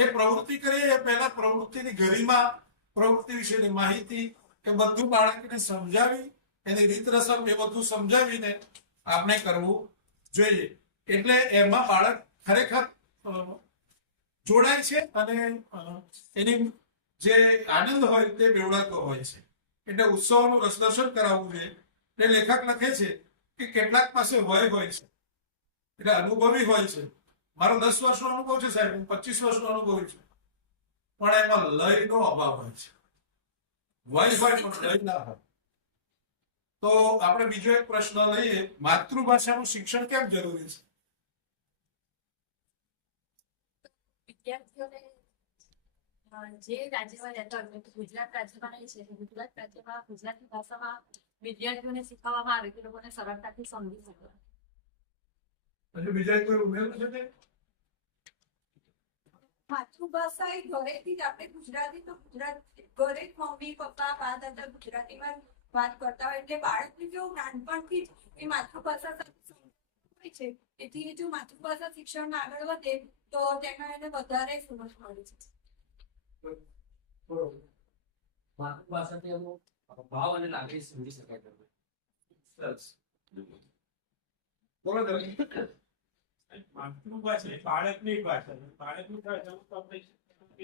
એ પ્રવૃત્તિ કરીએ એ પહેલા પ્રવૃત્તિની ગરિમા, પ્રવૃત્તિ વિશેની માહિતી એ બધું બાળકને સમજાવી એની રીત રસમ એ બધું સમજાવીને આપણે કરવું જોઈએ. એટલે એમાં બાળક ખરેખર જોડાય છે અને એની જે આનંદ હોય તે બેવડાતો હોય છે. એટલે ઉત્સવોનું રસદર્શન કરાવવું જોઈએ. એટલે લેખક લખે છે કે કેટલાક પાસે વય હોય છે એટલે અનુભવી હોય છે. મારો 10 વર્ષનો અનુભવ છે સાહેબ, 25 વર્ષનો અનુભવ છે, પણ એમાં લયનો અભાવ હોય છે. વય હોય પણ લય ના હોય. તો આપણે બીજો એક પ્રશ્ન લઈએ, માતૃભાષાનું શિક્ષણ કેમ જરૂરી છે? વિદ્યાર્થીઓને જે રાજ્યમાં રહેતા હોય તો ગુજરાત રાજ્યમાં રહે છે, ગુજરાત રાજ્યમાં ગુજરાતી ભાષામાં વિદ્યાર્થીઓને શીખવવામાં આવે કે લોકોને સરળતાથી સમજી શકે. હજુ બીજા કોઈ ઉમેરવું છે કે? માતૃભાષા એ ઘરેથી જ આપણે ગુજરાતી તો ગુજરાતી ઘરે જ મમ્મી પપ્પા બા દાદા ગુજરાતીમાં વાત કરતા હોય એટલે બાળકને કેવું નાનપણથી જ એ માતૃભાષા સાથે હોય છે. એથી જો માતૃભાષા શિક્ષણમાં આગળ વધે તો તેમાં એને વધારે સમજ મળે છે. માતૃભાષાથી અમુક ભાવ અને લાગણી સમજી શકાય છે. સરસ. બોલો તમે. માતૃભાષા એ બાળકની ભાષા છે. બાળકની ભાષામાં તો આપણે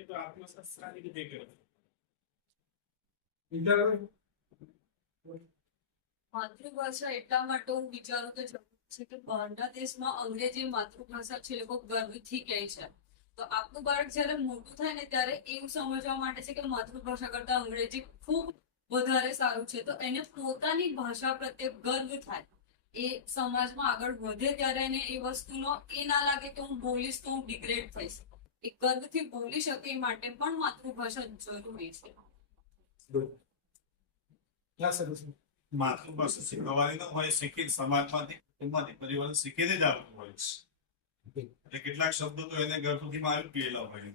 તો આત્મસાત સારી રીતે કહેવાય. બીજા કોઈ? માતૃભાષા એટલા માટે હું વિચારું તો છે કે બહારના દેશમાં અંગ્રેજી માતૃભાષા છે લોકો ગર્વથી કહે છે. તો આપણું બાળક જયારે મોટું થાય ને ત્યારે એવું સમજવા માટે છે કે માતૃભાષા કરતા અંગ્રેજી ખૂબ વધારે સારું છે. તો એને પોતાની ભાષા પ્રત્યે ગર્વ થાય, એ સમાજમાં આગળ વધે ત્યારે એને એ વસ્તુનો એ ના લાગે કે હું બોલીશ તો હું ડિગ્રેડ થઈશ. એ ગર્વથી બોલી શકે એ માટે પણ માતૃભાષા જરૂરી છે. માતૃભાષા શીખવાની તો હોય શીખી સમાજમાંથી એમાંથી પરિવાર શીખીને જ આવતું હોય છે. એટલે કેટલાક શબ્દો તો એને ગર્ભથી મારી ગયેલા હોય.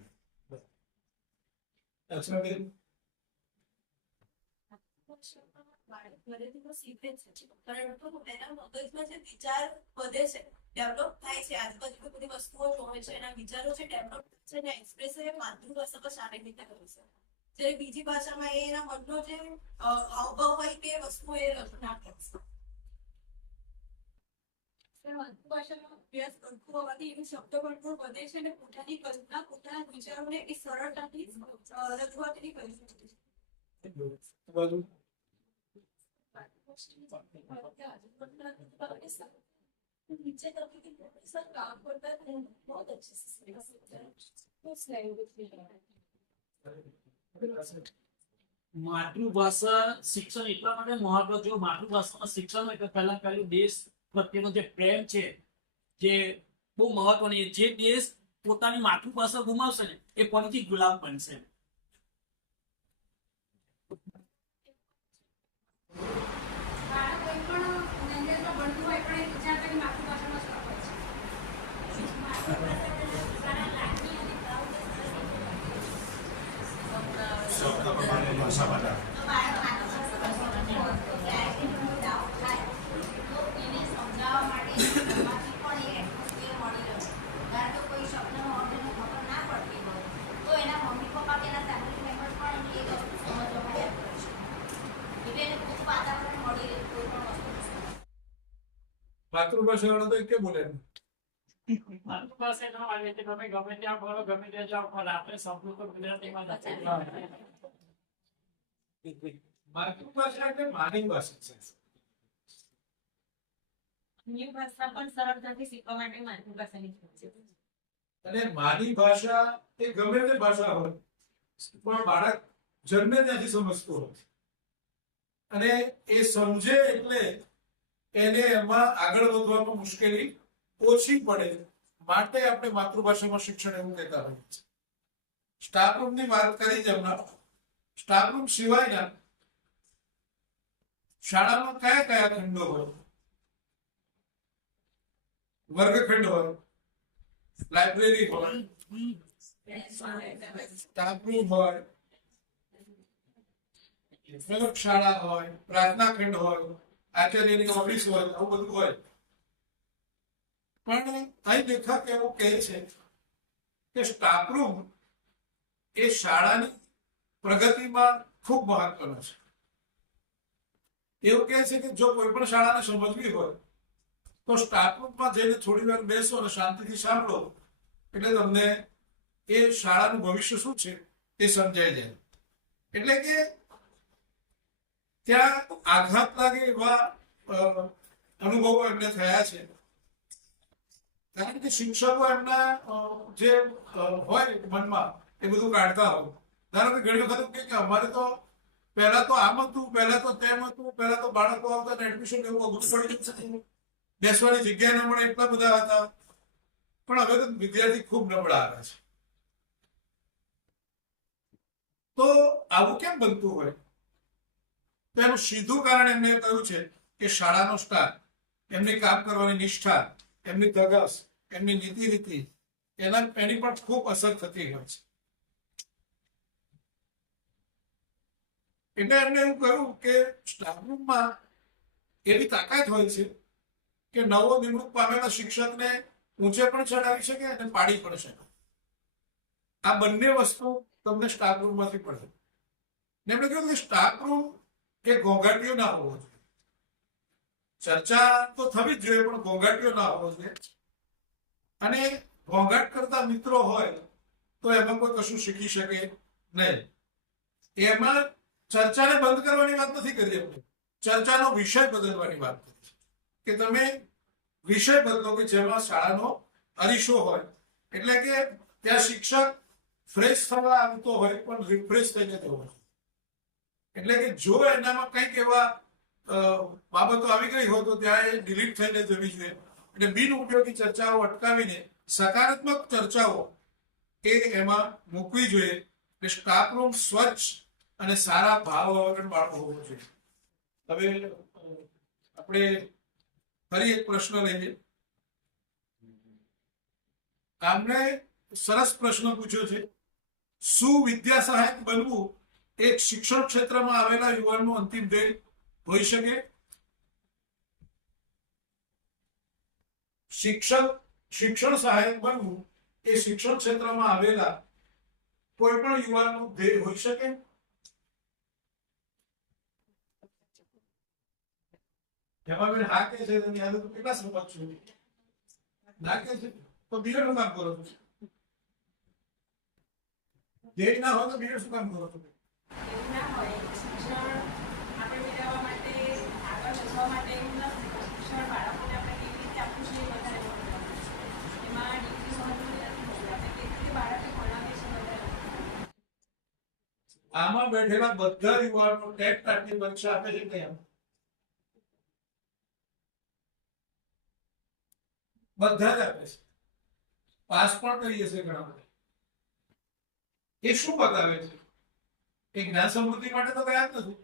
બાળક ઘરેથી તો શીખે જ છે, પરંતુ એના મગજમાં જે વિચાર વધે છે, ડેવલપ થાય છે, આજુબાજુ બધી વસ્તુઓ હોય છે, એના વિચારો છે ડેવલપ છે ને એક્સપ્રેસ એ માતૃભાષા પર સારી રીતે કરી શકે. જ્યારે બીજી ભાષામાં એના મનનો જે હાવભાવ હોય તે વસ્તુ એ ના કરી શકે. માતૃભાષાનો અભ્યાસ કરતો હોવાથી એવી શબ્દ પણ વધે છે અને પોતાની કલ્પના પોતાના વિચારોને એ સરળતાથી રજૂઆતની કરી શકે છે. नीचे करके सर काम करता है बहुत अच्छे से માતૃભાષા શિક્ષણ એટલા માટે મહત્વ, જો માતૃભાષામાં શિક્ષણ હોય તો પહેલા પહેલું દેશ પ્રત્યેનો જે પ્રેમ છે જે બહુ મહત્વની. જે દેશ પોતાની માતૃભાષા ગુમાવશે ને એ ફરીથી ગુલામ બનશે. ભાષામાં તો બાળક માતૃભાષામાં હોય તો ક્યારેક એનો ડાઉટ થાય તો એને સમજાવવા માટે ઘરમાંથી પણ એ એટમોસ્ફિયર મળી રહે. કારણ કે કોઈ શબ્દનો અર્થ એને ખબર ના પડતી હોય તો એના મમ્મી પપ્પા કે એના ફેમિલી મેમ્બર્સ પણ એને એ વસ્તુ સમજવામાં હેલ્પ કરી શકે. એટલે એને ખૂબ વાતાવરણ મળી રહે કોઈ પણ વસ્તુ. માતૃભાષા વાળા તો કે બોલે મારી પાસે ન આવે કે તમે ગમે ત્યાં બોલો ગમે ત્યાં જાઓ પણ આપણે શબ્દો તો ગુજરાતીમાં જ છે. માતૃભાષા એટલે માની ભાષા છે. અન્ય ભાષા પણ સરળતાથી શીખવા માટે માતૃભાષાની જરૂર છે. અને માની ભાષા એ ગમે તે ભાષા હોય પણ બાળક જન્મે ત્યાંથી સમજતું હોય અને એ સમજે એટલે એને એમાં આગળ વધવામાં મુશ્કેલી ઓછી પડે. માટે આપણે માતૃભાષામાં શિક્ષણ એવું કહેતા હોઈએ છીએ. સ્ટાફ રૂમની વાત કરી જ હમણાં. સ્ટાફ રૂમ સિવાયના શાળામાં કયા કયા ખંડો હોય? વર્ગખંડ હોય, લાઇબ્રેરી હોય, સ્ટાફ રૂમ હોય, પ્રયોગશાળા હોય, પ્રાર્થના ખંડ હોય, આચાર્યની ઓફિસ હોય, આવું બધું હોય. પણ અહીં લેખક એવું કહે છે કે સ્ટાફ રૂમ એ શાળાની પ્રગતિમાં ખૂબ મહત્વનો છે. એવું કહે છે કે જો કોઈ પણ શાળાને સમજવી હોય તો સ્ટાફ રૂમમાં જઈને થોડી વાર બેસો અને શાંતિથી સાંભળો એટલે તમને એ શાળાનું ભવિષ્ય શું છે એ સમજાઈ જાય. એટલે કે ત્યાં આઘાત લાગે એવા અનુભવો એમને થયા છે. કારણ કે શિક્ષકો એમના જે હોય મનમાં એ બધું કાઢતા હોય. ધારો કે ઘણી વખત એવું કે અમારે તો પહેલા તો આમ હતું, પહેલા તો તેમ હતું, પહેલા તો બાળકો આવતા ને એડમિશન એવું અઘરું પડી જતું, બેસવાની જગ્યા ન મળે એટલા બધા હતા. પણ હવે તો વિદ્યાર્થી ખૂબ નબળા આવે છે. તો આવું કેમ બનતું હોય? તો એનું સીધું કારણ એમને કહ્યું છે કે શાળાનો સ્ટાફ, એમની કામ કરવાની નિષ્ઠા, એમની ધગસ, એમની નીતિ રીતિ એની પણ ખૂબ અસર થતી હોય છે. એટલે એમને એવું કહ્યું કે સ્ટાફ રૂમમાં એવી તાકાત હોય છે કે નવો નિમણૂક પામેલા શિક્ષકને ઊંચે પણ ચડાવી શકે અને પાડી પણ શકે. આ બંને વસ્તુ તમને સ્ટાફ રૂમમાંથી પડે. એમણે કહ્યું કે સ્ટાફ રૂમ એ ઘોંઘાટીઓ ના હોવો જોઈએ. ચર્ચા તો થવી જ જોઈએ પણ ઘોંઘાટીઓ ના હોવો જોઈએ. અને ઘોંઘાટ કરતા મિત્રો હોય તો એમાં કોઈ કશું શીખી શકે નહીં. એમાં ચર્ચાને બંધ કરવાની વાત નથી કરી. આપણે ચર્ચાનો વિષય બદલવાની વાત કરી કે તમે વિષય બદલો કે જેમાં શાળાનો અરીસો હોય. એટલે કે ત્યાં શિક્ષક ફ્રેશ થવા આવતો હોય પણ રિફ્રેશ થઈને જવો હોય. એટલે કે જો એનામાં કંઈક એવા બાબતો આવી ગઈ હોય તો ત્યાં એ ડિલીટ થઈને જવી જોઈએ. એટલે બિનઉપયોગી ચર્ચાઓ અટકાવીને સકારાત્મક ચર્ચાઓ એ એમાં મૂકવી જોઈએ. એટલે સ્ટાફ રૂમ સ્વચ્છ અને સારા ભાવ વાળો હોવો જોઈએ. હવે આપણે ફરી એક પ્રશ્ન લઈએ. આમને સરસ પ્રશ્ન પૂછ્યો છે. શું વિદ્યા સહાયક બનવું એક શિક્ષણ ક્ષેત્રમાં આવેલા યુવાનનું અંતિમ ધ્યેય હોઈ શકે? શિક્ષણ સહાયક બનવું એ શિક્ષણ ક્ષેત્રમાં આવેલા કોઈ પણ યુવાનનું ધ્યેય હોઈ શકે? હેમાબેન હા કે છે કેટલા સમજ છું ના કે છે તો બીજું શું કામ કરો છો? ધ્યેય ના હોય તો બીજું શું કામ કરો છો? એવું ના હોય. શિક્ષણ આપણે મેળવવા માટે આગળ વધવા માટે એવું નથી. શિક્ષણ બાળકોને આપણે કેવી રીતે આપવું છે એ વધારે મહત્વનું છે. એમાં ડિગ્રી મહત્વની નથી. આપણે કેવી રીતે બાળકને ભણાવીએ છીએ વધારે મહત્વનું. આમાં બેઠેલા બધા યુવાનો ટેટ ટાટની પરીક્ષા આપે છે નહીં? બધા જ આપે છે. પાસ પણ કરીએ છીએ ઘણા બધા. એ શું બતાવે છે? એ જ્ઞાન સમૃદ્ધિ માટે તો ગયા જ નથી.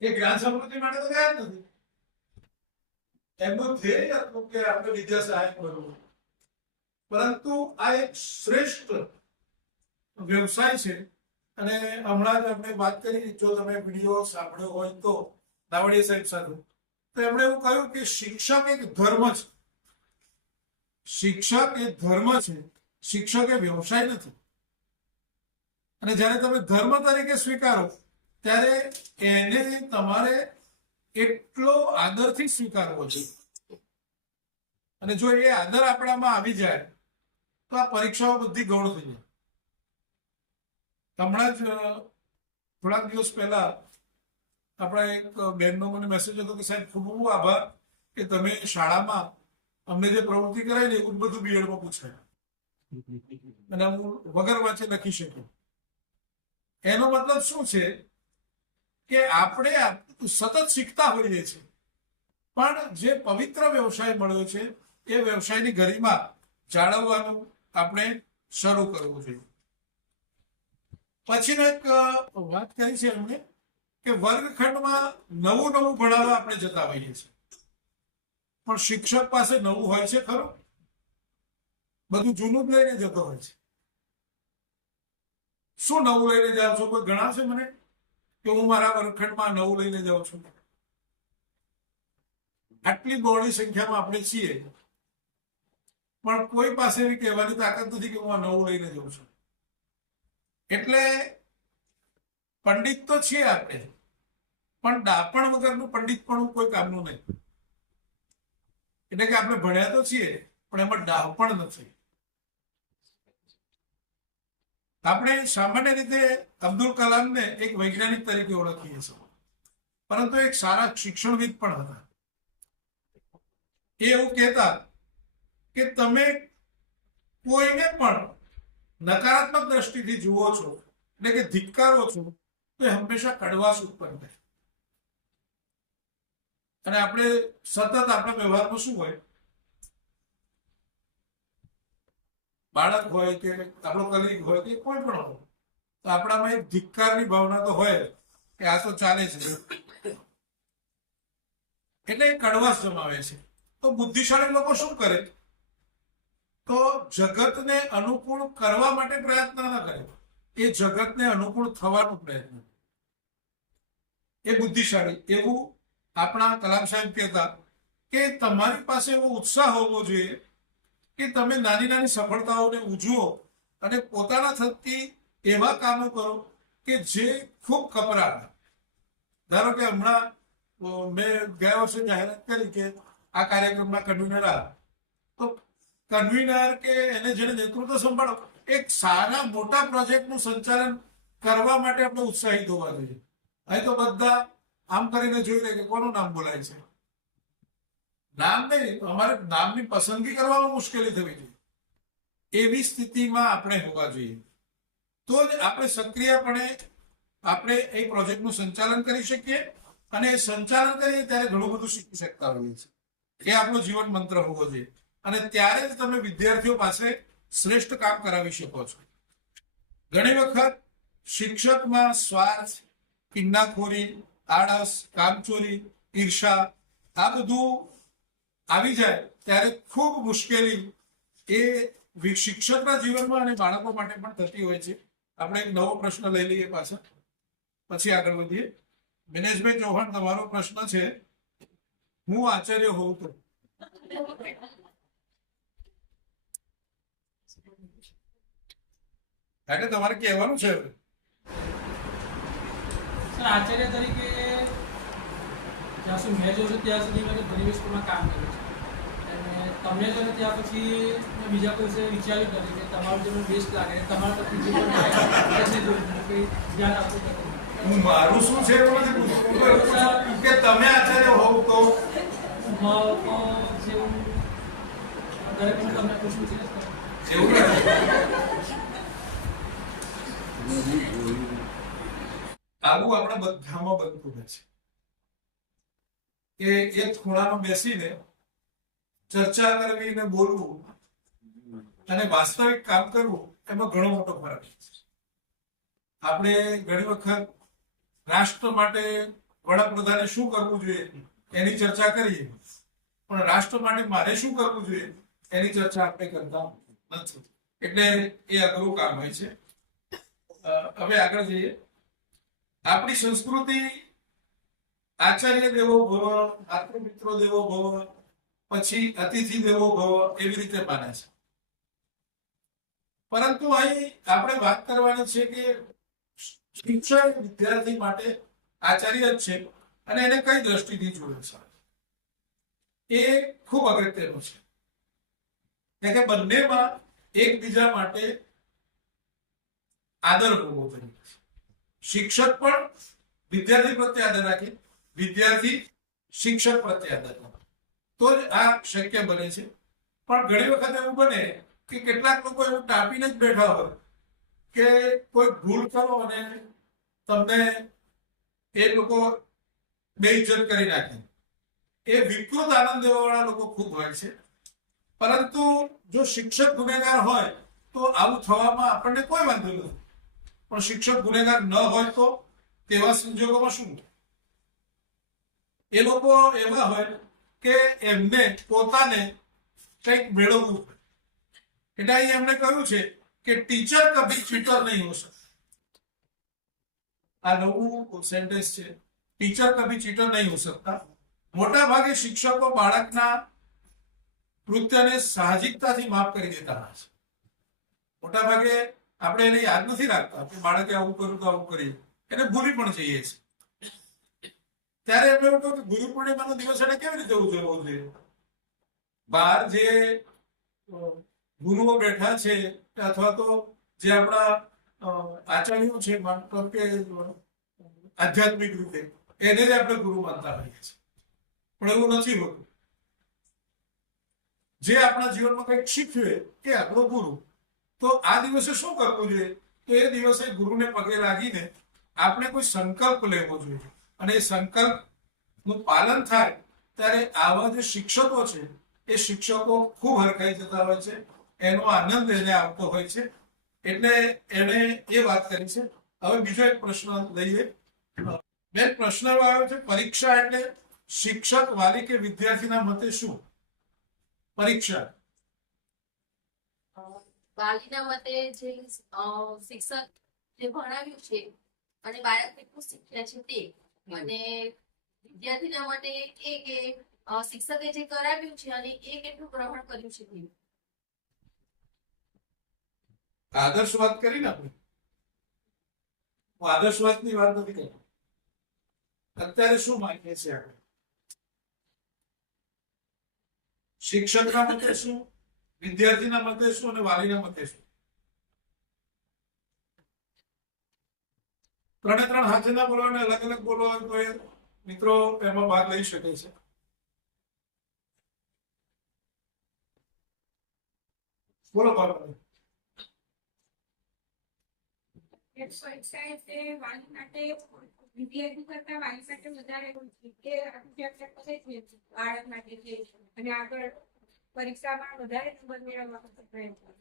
એ જ્ઞાન સમૃદ્ધિ માટે તો ગયા જ નથી. એમનું ધ્યેય હતું કે આપણે વિદ્યા સહાયક બનવું. પરંતુ આ એક શ્રેષ્ઠ વ્યવસાય છે અને હમણાં જ આપણે વાત કરી, જો તમે વિડીયો સાંભળ્યો હોય તો નાવડીયા સાહેબ સાથે, તો એમણે એવું કહ્યું કે શિક્ષક એક ધર્મ છે. શિક્ષક એ ધર્મ છે, શિક્ષક એ વ્યવસાય નથી. અને જ્યારે તમે ધર્મ તરીકે સ્વીકારો ત્યારે એને તમારે એટલો આદરથી સ્વીકારવો જોઈએ. અને જો એ આદર આપણામાં આવી જાય તો આ પરીક્ષાઓ બધી ગૌણ થઈ જાય. હમણાં જ થોડાક દિવસ પહેલા આપણા એક બેનનો મને મેસેજ હતો કે સાહેબ ખૂબ ખૂબ આભાર કે તમે શાળામાં અમને જે પ્રવૃત્તિ કરાવી ને એવું બધું બીએડમાં પૂછાય અને હું વગર વાંચે લખી શક્યો. એનો મતલબ શું છે કે આપણે સતત શીખતા હોઈએ છીએ, પણ જે પવિત્ર વ્યવસાય મળ્યો છે એ વ્યવસાયની ગરિમા જાળવવાનું આપણે શરૂ કરવું જોઈએ. પછીનો એક વાત કરી છે એમણે કે વર્ગખંડમાં નવું નવું ભણાવવા આપણે જતા હોઈએ છીએ, પણ શિક્ષક પાસે નવું હોય છે ખરું? બધું જૂનું જ લઈને જતો હોય છે. શું નવું લઈને જાઓ છો? કોઈ ગણાવશે મને કે હું મારા વર્ગખંડમાં નવું લઈને જાઉં છું? આટલી બહોળી સંખ્યામાં આપણે છીએ, પણ કોઈ પાસે એવી કહેવાની તાકાત નથી કે હું આ નવું લઈને જાઉં છું. એટલે પંડિત તો છીએ આપણે, પણ ડાપણ વગરનું પંડિત પણ કોઈ કામનું નહીં. એટલે કે આપણે ભણ્યા તો છીએ પણ એમાં ડાપણ નથી. આપણે સામાન્ય રીતે અબ્દુલ કલામને એક વૈજ્ઞાનિક તરીકે ઓળખીએ છીએ, પરંતુ એક સારા શિક્ષણવિદ પણ હતા. એ એવું કહેતા કે તમે કોઈને પણ નકારાત્મક દ્રષ્ટિથી જુઓ છો એટલે કે ધિક્કારો છો તો એ હંમેશા કડવાશ ઉત્પન્ન થાય. અને આપણે સતત આપણા વ્યવહારમાં શું હોય, બાળક હોય કે આપણો કલીગ હોય કે કોઈ પણ હોય, તો આપણામાં એક ધિક્કારની ભાવના તો હોય કે આ તો ચાલે છે, એટલે એ કડવાશ જમાવે છે. તો બુદ્ધિશાળી લોકો શું કરે, તો જગતને અનુકૂળ કરવા માટે પ્રયત્ન ન કરે, એ જગતને અનુકૂળ થવાનો પ્રયત્ન. એ બુદ્ધિશાળી. એવું આપણા કલામ સાહેબ કહેતા કે તમારી પાસે એવો ઉત્સાહ હોવો જોઈએ કે તમે નાની નાની સફળતાઓને ઉજવો અને પોતાના થકી એવા કામો કરો કે જે ખૂબ કપરા. ધારો કે હમણાં મેં ગયા વર્ષે જાહેરાત કરી કે આ કાર્યક્રમના કન્વીનર આ, તો કન્વીનર કે એને જેને નેતૃત્વ સંભાળો, એક સારા મોટા પ્રોજેક્ટનું સંચાલન કરવા માટે આપણે ઉત્સાહિત હોવા જોઈએ. અહીં તો બધા આમ કરીને જોઈ લે કે કોનું નામ બોલાય છે. નામ નહીં, અમારે નામની પસંદગી કરવામાં મુશ્કેલી થવી જોઈએ. એવી સ્થિતિમાં આપણે હોવા જોઈએ, તો જ આપણે સક્રિયપણે આપણે એ પ્રોજેક્ટનું સંચાલન કરી શકીએ. અને એ સંચાલન કરીએ ત્યારે ઘણું બધું શીખી શકતા હોઈએ છીએ. એ આપણો જીવન મંત્ર હોવો જોઈએ. અને ત્યારે જ તમે વિદ્યાર્થીઓ પાસે શ્રેષ્ઠ કામ કરાવી શકો છો. ઘણી વખત શિક્ષકમાં સ્વાર્થ, કિન્નાખોરી, આળસ, કામચોરી, ઈર્ષા આ બધું આવી જાય ત્યારે ખૂબ મુશ્કેલી એ શિક્ષકના જીવનમાં અને બાળકો માટે પણ થતી હોય છે. આપણે એક નવો પ્રશ્ન લઈ લઈએ પાછા, પછી આગળ વધીએ. મિનેશભાઈ ચૌહાણ, તમારો પ્રશ્ન છે, હું આચાર્ય હોઉં તો? એટલે તમારે કહેવાનું છે આચાર્ય તરીકે જ્યાં સુધી મેં જોયું ત્યાં સુધી મેં ઘણી સ્કૂલમાં કામ કર્યું છે. અને તમને જો ત્યાં પછી મેં બીજા કોઈ વિશે વિચાર્યું કર્યું કે તમારું જે બેસ્ટ લાગે તમારા પછી જે પણ ધ્યાન આપવું કર્યું. મારું શું છે એવું નથી પૂછતું કે તમે આચાર્ય હોવ તો જેવું દરેક તમને પૂછવું છે એવું નથી. આવું આપણા બધામાં બનતું હોય છે કે એક ખૂણામાં બેસીને ચર્ચા કરવી ને બોલવું અને વાસ્તવિક કામ કરવું એમાં ઘણો મોટો ફરક છે. આપણે ઘણી વખત રાષ્ટ્ર માટે વડાપ્રધાને શું કરવું જોઈએ એની ચર્ચા કરીએ, પણ રાષ્ટ્ર માટે મારે શું કરવું જોઈએ એની ચર્ચા આપણે કરતા નથી. એટલે એ અઘરું કામ હોય છે. હવે આગળ જઈએ. આપણી સંસ્કૃતિ આચાર્ય દેવો ભવ, માતૃમિત્રો દેવો ભવ, પછી અતિથિ દેવો ભવ એવી રીતે માને છે. પરંતુ અહીં આપણે વાત કરવાની છે કે શિક્ષણ વિદ્યાર્થી માટે આચાર્ય જ છે અને એને કઈ દ્રષ્ટિથી જોવે છે એ ખૂબ અગત્યનું છે. કે બંનેમાં એકબીજા માટે આદર હોવો જોઈએ. શિક્ષક પણ વિદ્યાર્થી પ્રત્યે આદર રાખે, વિદ્યાર્થી શિક્ષક પ્રત્યે આદર રાખે, તો જ આ શક્ય બને છે. પણ ઘણી વખત એવું બને કે કેટલાક લોકો એવું ટાંપીને જ બેઠા હોય કે કોઈ ભૂલ કરો અને તમને એ લોકો બેઇજ્જત કરી નાખે. એ વિકૃત આનંદ દેવાવાળા લોકો ખૂબ હોય છે. પરંતુ જો શિક્ષક ગુનેગાર હોય તો આવું થવામાં આપણને કોઈ વાંધો નથી, પણ શિક્ષક ગુનેગાર ન હોય તો તેવા સંજોગોમાં શું? એ લોકો એવા હોય કે એમને પોતાને કંઈક મેળવવું હોય. એટલે અહીં એમને કહ્યું છે કે ટીચર કભી ચીટર નહીં હો શકતા. આ નવું સેન્ટેન્સ છે, ટીચર કભી ચીટર નહીં હો શકતા. મોટા ભાગે શિક્ષકો બાળકના કૃત્યને સાહજિકતાથી માફ કરી દેતા હોય છે. મોટા ભાગે આપણે એને યાદ નથી રાખતા કે બાળકે આવું કર્યું તો આવું કર્યું, એને ભૂલી પણ જઈએ છીએ. ત્યારે એમને એવું કહ્યું કે ગુરુ પૂર્ણિમાનો દિવસ એને કેવી રીતે ઉજવવો જોઈએ? બહાર જે ગુરુઓ બેઠા છે અથવા તો જે આપણા આચાર્યો છે મતલબ કે આધ્યાત્મિક રીતે એને જ આપણે ગુરુ માનતા હોઈએ છીએ, પણ એવું નથી હોતું. જે આપણા જીવનમાં કંઈક શીખવે એ આપણો ગુરુ. તો આ દિવસે શું કરવું જોઈએ? તો એ દિવસે ગુરુને પગે લાગીને આપણે કોઈ સંકલ્પ લેવો જોઈએ અને એ સંકલ્પનું પાલન થાય ત્યારે આવા જે શિક્ષકો છે એ શિક્ષકો ખૂબ હરખાઈ જતા હોય છે, એનો આનંદ એને આવતો હોય છે. એટલે એને એ વાત કરી છે. હવે બીજો એક પ્રશ્ન લઈએ. બેન, પ્રશ્ન આવ્યો છે પરીક્ષા એટલે શિક્ષક, વાલી કે વિદ્યાર્થીના મતે શું પરીક્ષા? વાલીના મતે જે શિક્ષક જે ભણાવ્યું છે અને બાળક કેટલું શીખ્યા છે તે, અને વિદ્યાર્થીના મતે એ કે શિક્ષકે જે કરાવ્યું છે અને એ કેટલું ગ્રહણ કર્યું છે તે. આદર્શવાદ કરીને આપણે, હું આદર્શવાદની વાત નથી કરતો. અત્યારે શું માનીએ છીએ આપણે? શિક્ષકના મતે શું, વિદ્યાર્થીના મતે શું અને વાલીના મતે શું? 3 હાથે ના બોલવાને અલગ અલગ બોલવા તો એ મિત્રો એમાં ભાગ લઈ શકે છે. બોલો બાબા. પરીક્ષા એટલે વાલી માટે વિદ્યાર્થી કરતા વાલી માટે વધારે હોય છે કે બાળક માટે છે અને આગળ પરીક્ષામાં વધારે નંબર મેળવવા પ્રયત્ન કરે.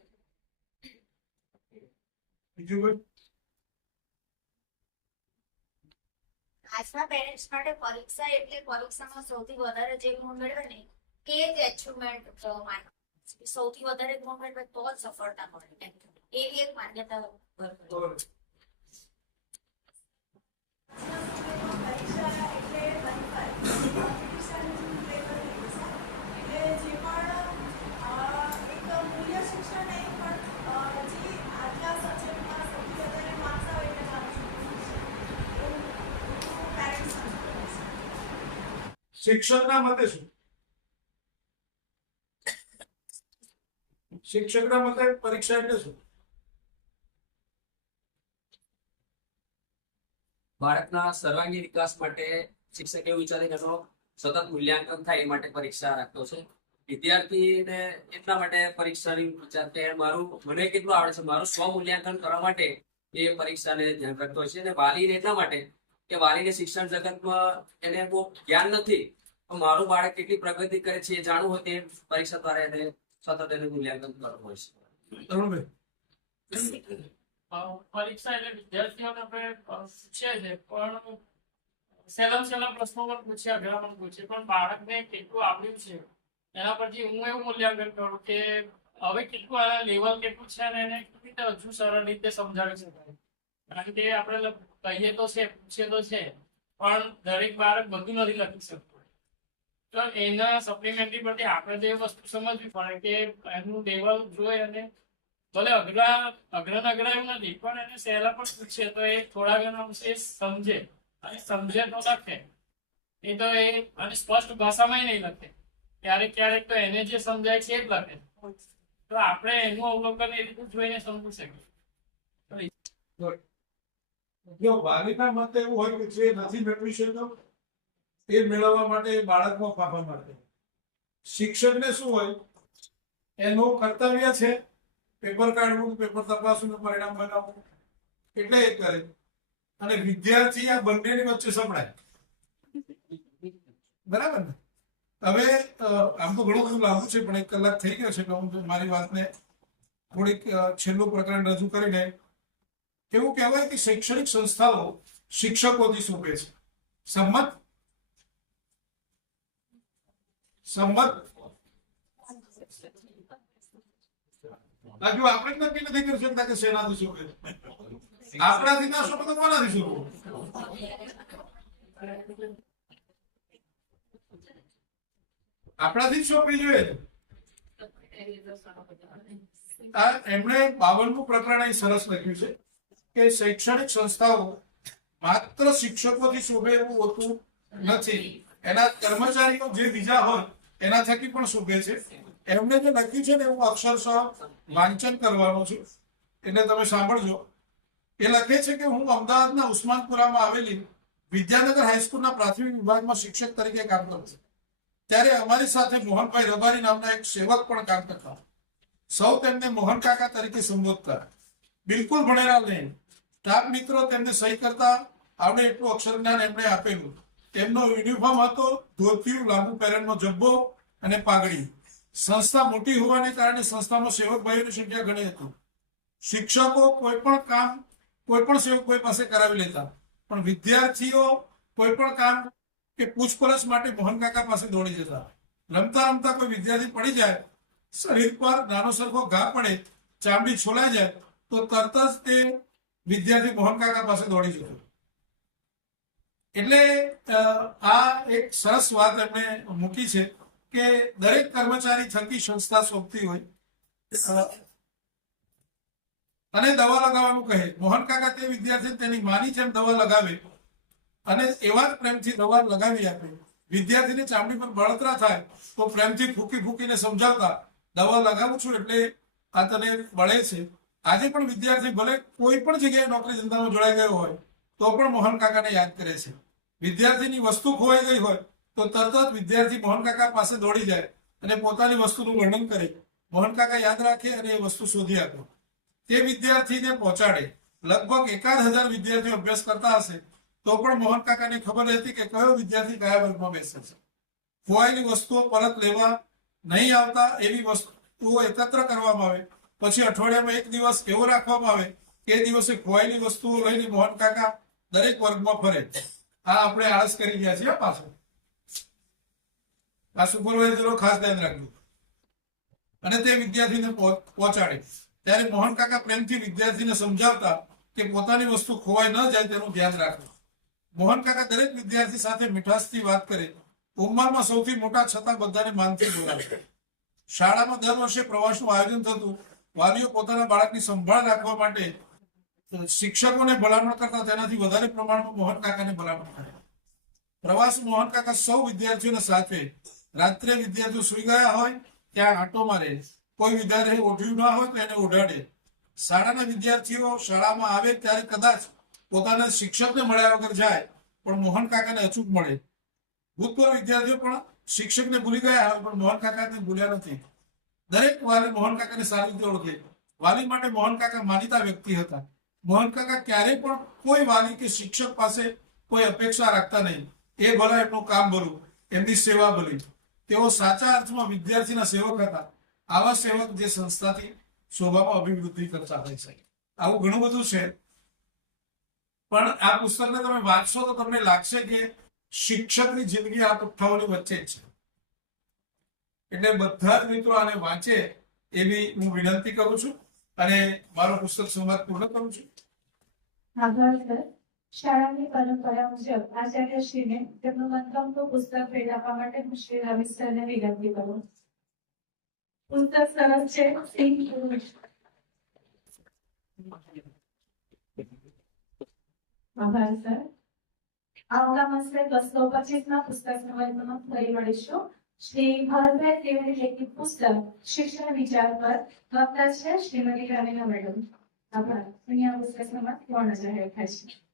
બીજું કોઈ? આજના પેરેન્ટ્સ માટે પરીક્ષા એટલે પરીક્ષામાં સૌથી વધારે જે ગુણ મેળવે ને એ જ એચિવમેન્ટ માને. સૌથી વધારે ગુણ મેળવે તો જ સફળતા મળે, એ એક માન્યતા બરાબર. શિક્ષકના મતે શું? શિક્ષકના મતે પરીક્ષા એટલે શું? બાળકના સર્વાંગી વિકાસ માટે શિક્ષક એવું વિચારે કે એનો સતત મૂલ્યાંકન થાય એ માટે પરીક્ષા રાખતો છે. વિદ્યાર્થીને એટલા માટે પરીક્ષાની વિચાર કે મને કેટલું આવડે છે, મારું સ્વ મૂલ્યાંકન કરવા માટે એ પરીક્ષાને ધ્યાન રાખતો હોય છે. અને વાલીને એટલા માટે કે વાલીને શિક્ષણ જગતમાં એને બહુ જ્ઞાન નથી, તો મારું બાળક કેટલી પ્રગતિ કરે છે એ જાણવું હોય તે પરીક્ષા દ્વારા એને સતત એનું મૂલ્યાંકન કરવું હોય છે. પરીક્ષા એટલે વિદ્યાર્થીઓને આપણે પૂછીએ છે, પણ સહેલા પ્રશ્નો પણ પૂછ્યા, ઘણા પણ પૂછીએ, પણ બાળકને કેટલું આવડ્યું છે એના પરથી હું એવું મૂલ્યાંકન કરું કે હવે કેટલું લેવલ કેટલું છે અને એને કેવી રીતે હજુ સરળ રીતે સમજાવી શકાય. કારણ કે આપણે કહીએ તો છે, પૂછીએ તો છે, પણ દરેક બાળક બધું નથી લખી શકતું. તો એના સપ્લિમેન્ટરી પરથી આપણે તો એ વસ્તુ સમજવી પડે કે એનું લેવલ જોઈ અને ભલે અઘરા એવું નથી, પણ એને સહેલા પણ પૂછે તો એ થોડા ઘણા અંશે સમજે, અને સમજે તો લખે. એ તો એ અને સ્પષ્ટ ભાષામાં નહીં લખે, ક્યારેક તો એને જે સમજાય છે એ જ લખે. તો આપણે એનું અવલોકન એ રીતે જોઈને સમજી શકીએ. જો વાલીના મતે એવું હોય કે જે નથી મેળવી શકતો એ મેળવવા માટે બાળકમાં ફાફા માટે શિક્ષકને શું હોય, એનું કર્તવ્ય છે પેપર કાઢવું, પેપર તપાસવું, પરિણામ બનાવવું, એટલે એ કરે. અને વિદ્યાર્થી આ બંનેની વચ્ચે સંભળાય. બરાબર ને? હવે આમ તો ઘણું બધું લાંબુ છે, પણ 1 કલાક થઈ ગયો છે, એટલે હું મારી વાતને થોડીક છેલ્લું પ્રકરણ રજૂ કરીને એવું કહેવાય કે શૈક્ષણિક સંસ્થાઓ શિક્ષકોથી સોંપે છે. સંમત? હજુ આપણે જ નક્કી નથી કરી શકતા કે શેનાથી સોંપે છે. આપણાથી ના સોંપે તો કોનાથી સોંપે? આપણાથી જ સોંપવી જોઈએ. એમણે 52મું પ્રકરણ અહીં સરસ લખ્યું છે કે શૈક્ષણિક સંસ્થાઓ માત્ર શિક્ષકોથી શોભે એવું હોતું નથી, એના કર્મચારીઓ જે બીજા હોય એના થકી પણ શોભે છે. એમને જે લખ્યું છે ને એવું અક્ષરશઃ વાંચન કરવાનું છે, એટલે તમે સાંભળજો. એ લખે છે કે હું અમદાવાદના ઉસ્માનપુરામાં આવેલી વિદ્યાનગર હાઈસ્કૂલના પ્રાથમિક વિભાગમાં શિક્ષક તરીકે કામ કરું છું. ત્યારે અમારી સાથે મોહનભાઈ રબારી નામના એક સેવક પણ કામ કરતા. સૌ તેમને મોહન કાકા તરીકે સંબોધતા. બિલકુલ ભણેલા નહીં. સ્ટાફ મિત્રો તેમને સહી કરતા આવડે એટલું અક્ષર જ્ઞાન એમણે આપેલું. તેમનો યુનિફોર્મ હતો ધોતિયું, લાંબુ પેરનનો જબ્બો અને પાઘડી. સંસ્થા મોટી હોવાને કારણે સંસ્થામાં સેવક ભાઈઓની સંખ્યા ઘણી હતી. શિક્ષકો કોઈ પણ સેવક ભાઈ પાસે કરાવી લેતા, પણ વિદ્યાર્થીઓ કોઈ પણ કામ કે પૂછપરછ માટે મોહન કાકા પાસે દોડી જતા. રમતા રમતા કોઈ વિદ્યાર્થી પડી જાય, શરીર પર નાનો સરખો ઘા પડે, ચામડી છોલાઈ જાય, તો તરત જ તે વિદ્યાર્થી મોહન કાકા પાસે દોડી જતો. એટલે આ એક સરસ વાત એમણે મૂકી છે કે દરેક કર્મચારી થકી સંસ્થા સોંપતી હોય. અને દવા લગાવવાનું કહે. મોહન કાકા તે વિદ્યાર્થી તેની માની જેમ દવા લગાવે અને એવા જ પ્રેમથી દવા લગાવી આપે. વિદ્યાર્થીની ચામડી પર બળતરા થાય તો પ્રેમથી ફૂકી ફૂકીને સમજાવતા, દવા લગાવું છું એટલે આ તને બળે છે. આજે પણ વિદ્યાર્થી ભલે કોઈ પણ જગ્યાએ નોકરી ધંધામાં જોડાઈ ગયો હોય તો પણ મોહન કાકાને યાદ કરે છે. વિદ્યાર્થીની વસ્તુ ખોવાઈ ગઈ હોય તો તરત જ વિદ્યાર્થી મોહન કાકા પાસે દોડી જાય અને પોતાની વસ્તુનું વર્ણન કરે. મોહન કાકા યાદ રાખે અને એ વસ્તુ શોધી આપે. તે વિદ્યાર્થીને પહોંચાડે. લગભગ 1000 વિદ્યાર્થીઓ અભ્યાસ કરતા હશે તો પણ મોહન કાકાને ખબર હતી કે કયો વિદ્યાર્થી કયા વર્ગમાં બેસે છે. ખોવાયેલી વસ્તુઓ પરત લેવા નહીં આવતા એવી વસ્તુઓ એકત્ર કરવામાં આવે. પછી અઠવાડિયામાં 1 દિવસ એવો રાખવામાં આવે કે એ દિવસે ખોવાયેલી વસ્તુઓ લઈને મોહન કાકા દરેક વર્ગમાં ફરે. આ આપણે આળસ કરી ગયા છીએ પાછળ. આ સુપરવાઇઝરો ખાસ ધ્યાન રાખજો. અને તે વિદ્યાર્થીને પહોંચાડે. ત્યારે મોહન કાકા પ્રેમથી વિદ્યાર્થીને સમજાવતા કે પોતાની વસ્તુ ખોવાઈ ન જાય તેનું ધ્યાન રાખવું. મોહન કાકા દરેક વિદ્યાર્થી સાથે મીઠાશથી વાત કરે. ઉંમરમાં સૌથી મોટા છતાં બધાને માનથી બોલાવે. શાળામાં દર વર્ષે પ્રવાસનું આયોજન થતું. વાલીઓ પોતાના બાળકની સંભાળ રાખવા માટે શિક્ષકોને ભલામણ કરતા તેનાથી વધારે પ્રમાણમાં મોહન કાકાને ભલામણ કરે. પ્રવાસ મોહન કાકા સૌ વિદ્યાર્થીઓને સાચવે. રાત્રે વિદ્યાર્થીઓ સુઈ ગયા હોય ત્યાં આંટો મારે. કોઈ વિદ્યાર્થી ઓઢ્યું ના હોય તો એને ઓઢાડે. શાળાના વિદ્યાર્થીઓ શાળામાં આવે ત્યારે કદાચ પોતાના શિક્ષકને મળ્યા વગર જાય, પણ મોહન કાકાને અચૂક મળે. ભૂતપૂર્વ વિદ્યાર્થીઓ પણ શિક્ષકને ભૂલી ગયા હોય પણ મોહન કાકાને ભૂલ્યા નથી. દરેક વાલી મોહન કાકાને સારી રીતે ઓળખે. વાલી માટે મોહન કાકા માનીતા વ્યક્તિ હતા. મોહન કાકા ક્યારેય પણ કોઈ વાલી કે શિક્ષક પાસે કોઈ અપેક્ષા રાખતા નહીં. એ ભલા એમનું કામ ભલું, એમની સેવા ભલી. તેઓ સાચા અર્થમાં વિદ્યાર્થીના સેવક હતા. આવા સેવક જે સંસ્થાથી શોભામાં અભિવૃદ્ધિ કરતા હોય છે. આવું ઘણું બધું છે, પણ આ પુસ્તકને તમે વાંચશો તો તમને લાગશે કે શિક્ષકની જિંદગી આ પુઠ્ઠાઓની વચ્ચે જ છે. એટલે બધા જ મિત્રો આને વાંચે એવી હું વિનંતી કરું છું અને મારો પુસ્તક સંવાદ પૂર્ણ કરું છું. આભાર સર. શાળાની પરંપરા મુજબ આચાર્યશ્રીને તેમનું મનગમતું પુસ્તક ભેટ આપવા માટે હું શ્રી રવિ સરને વિનંતી કરું. પુસ્તક સરસ છે. સિંહ પુરુષ. આભાર સર. આવતા માસે 225 પુસ્તક સંવાદમાં ફરી મળીશું. શ્રી ભરતભાઈ ત્રિવેદી લેખિત પુસ્તક શિક્ષણ વિચાર પર વક્તા છે શ્રીમતી રમીલા મેડમ. આભાર. અહીંયા પુસ્તક સંવાદ પૂર્ણ જાહેર થાય છે.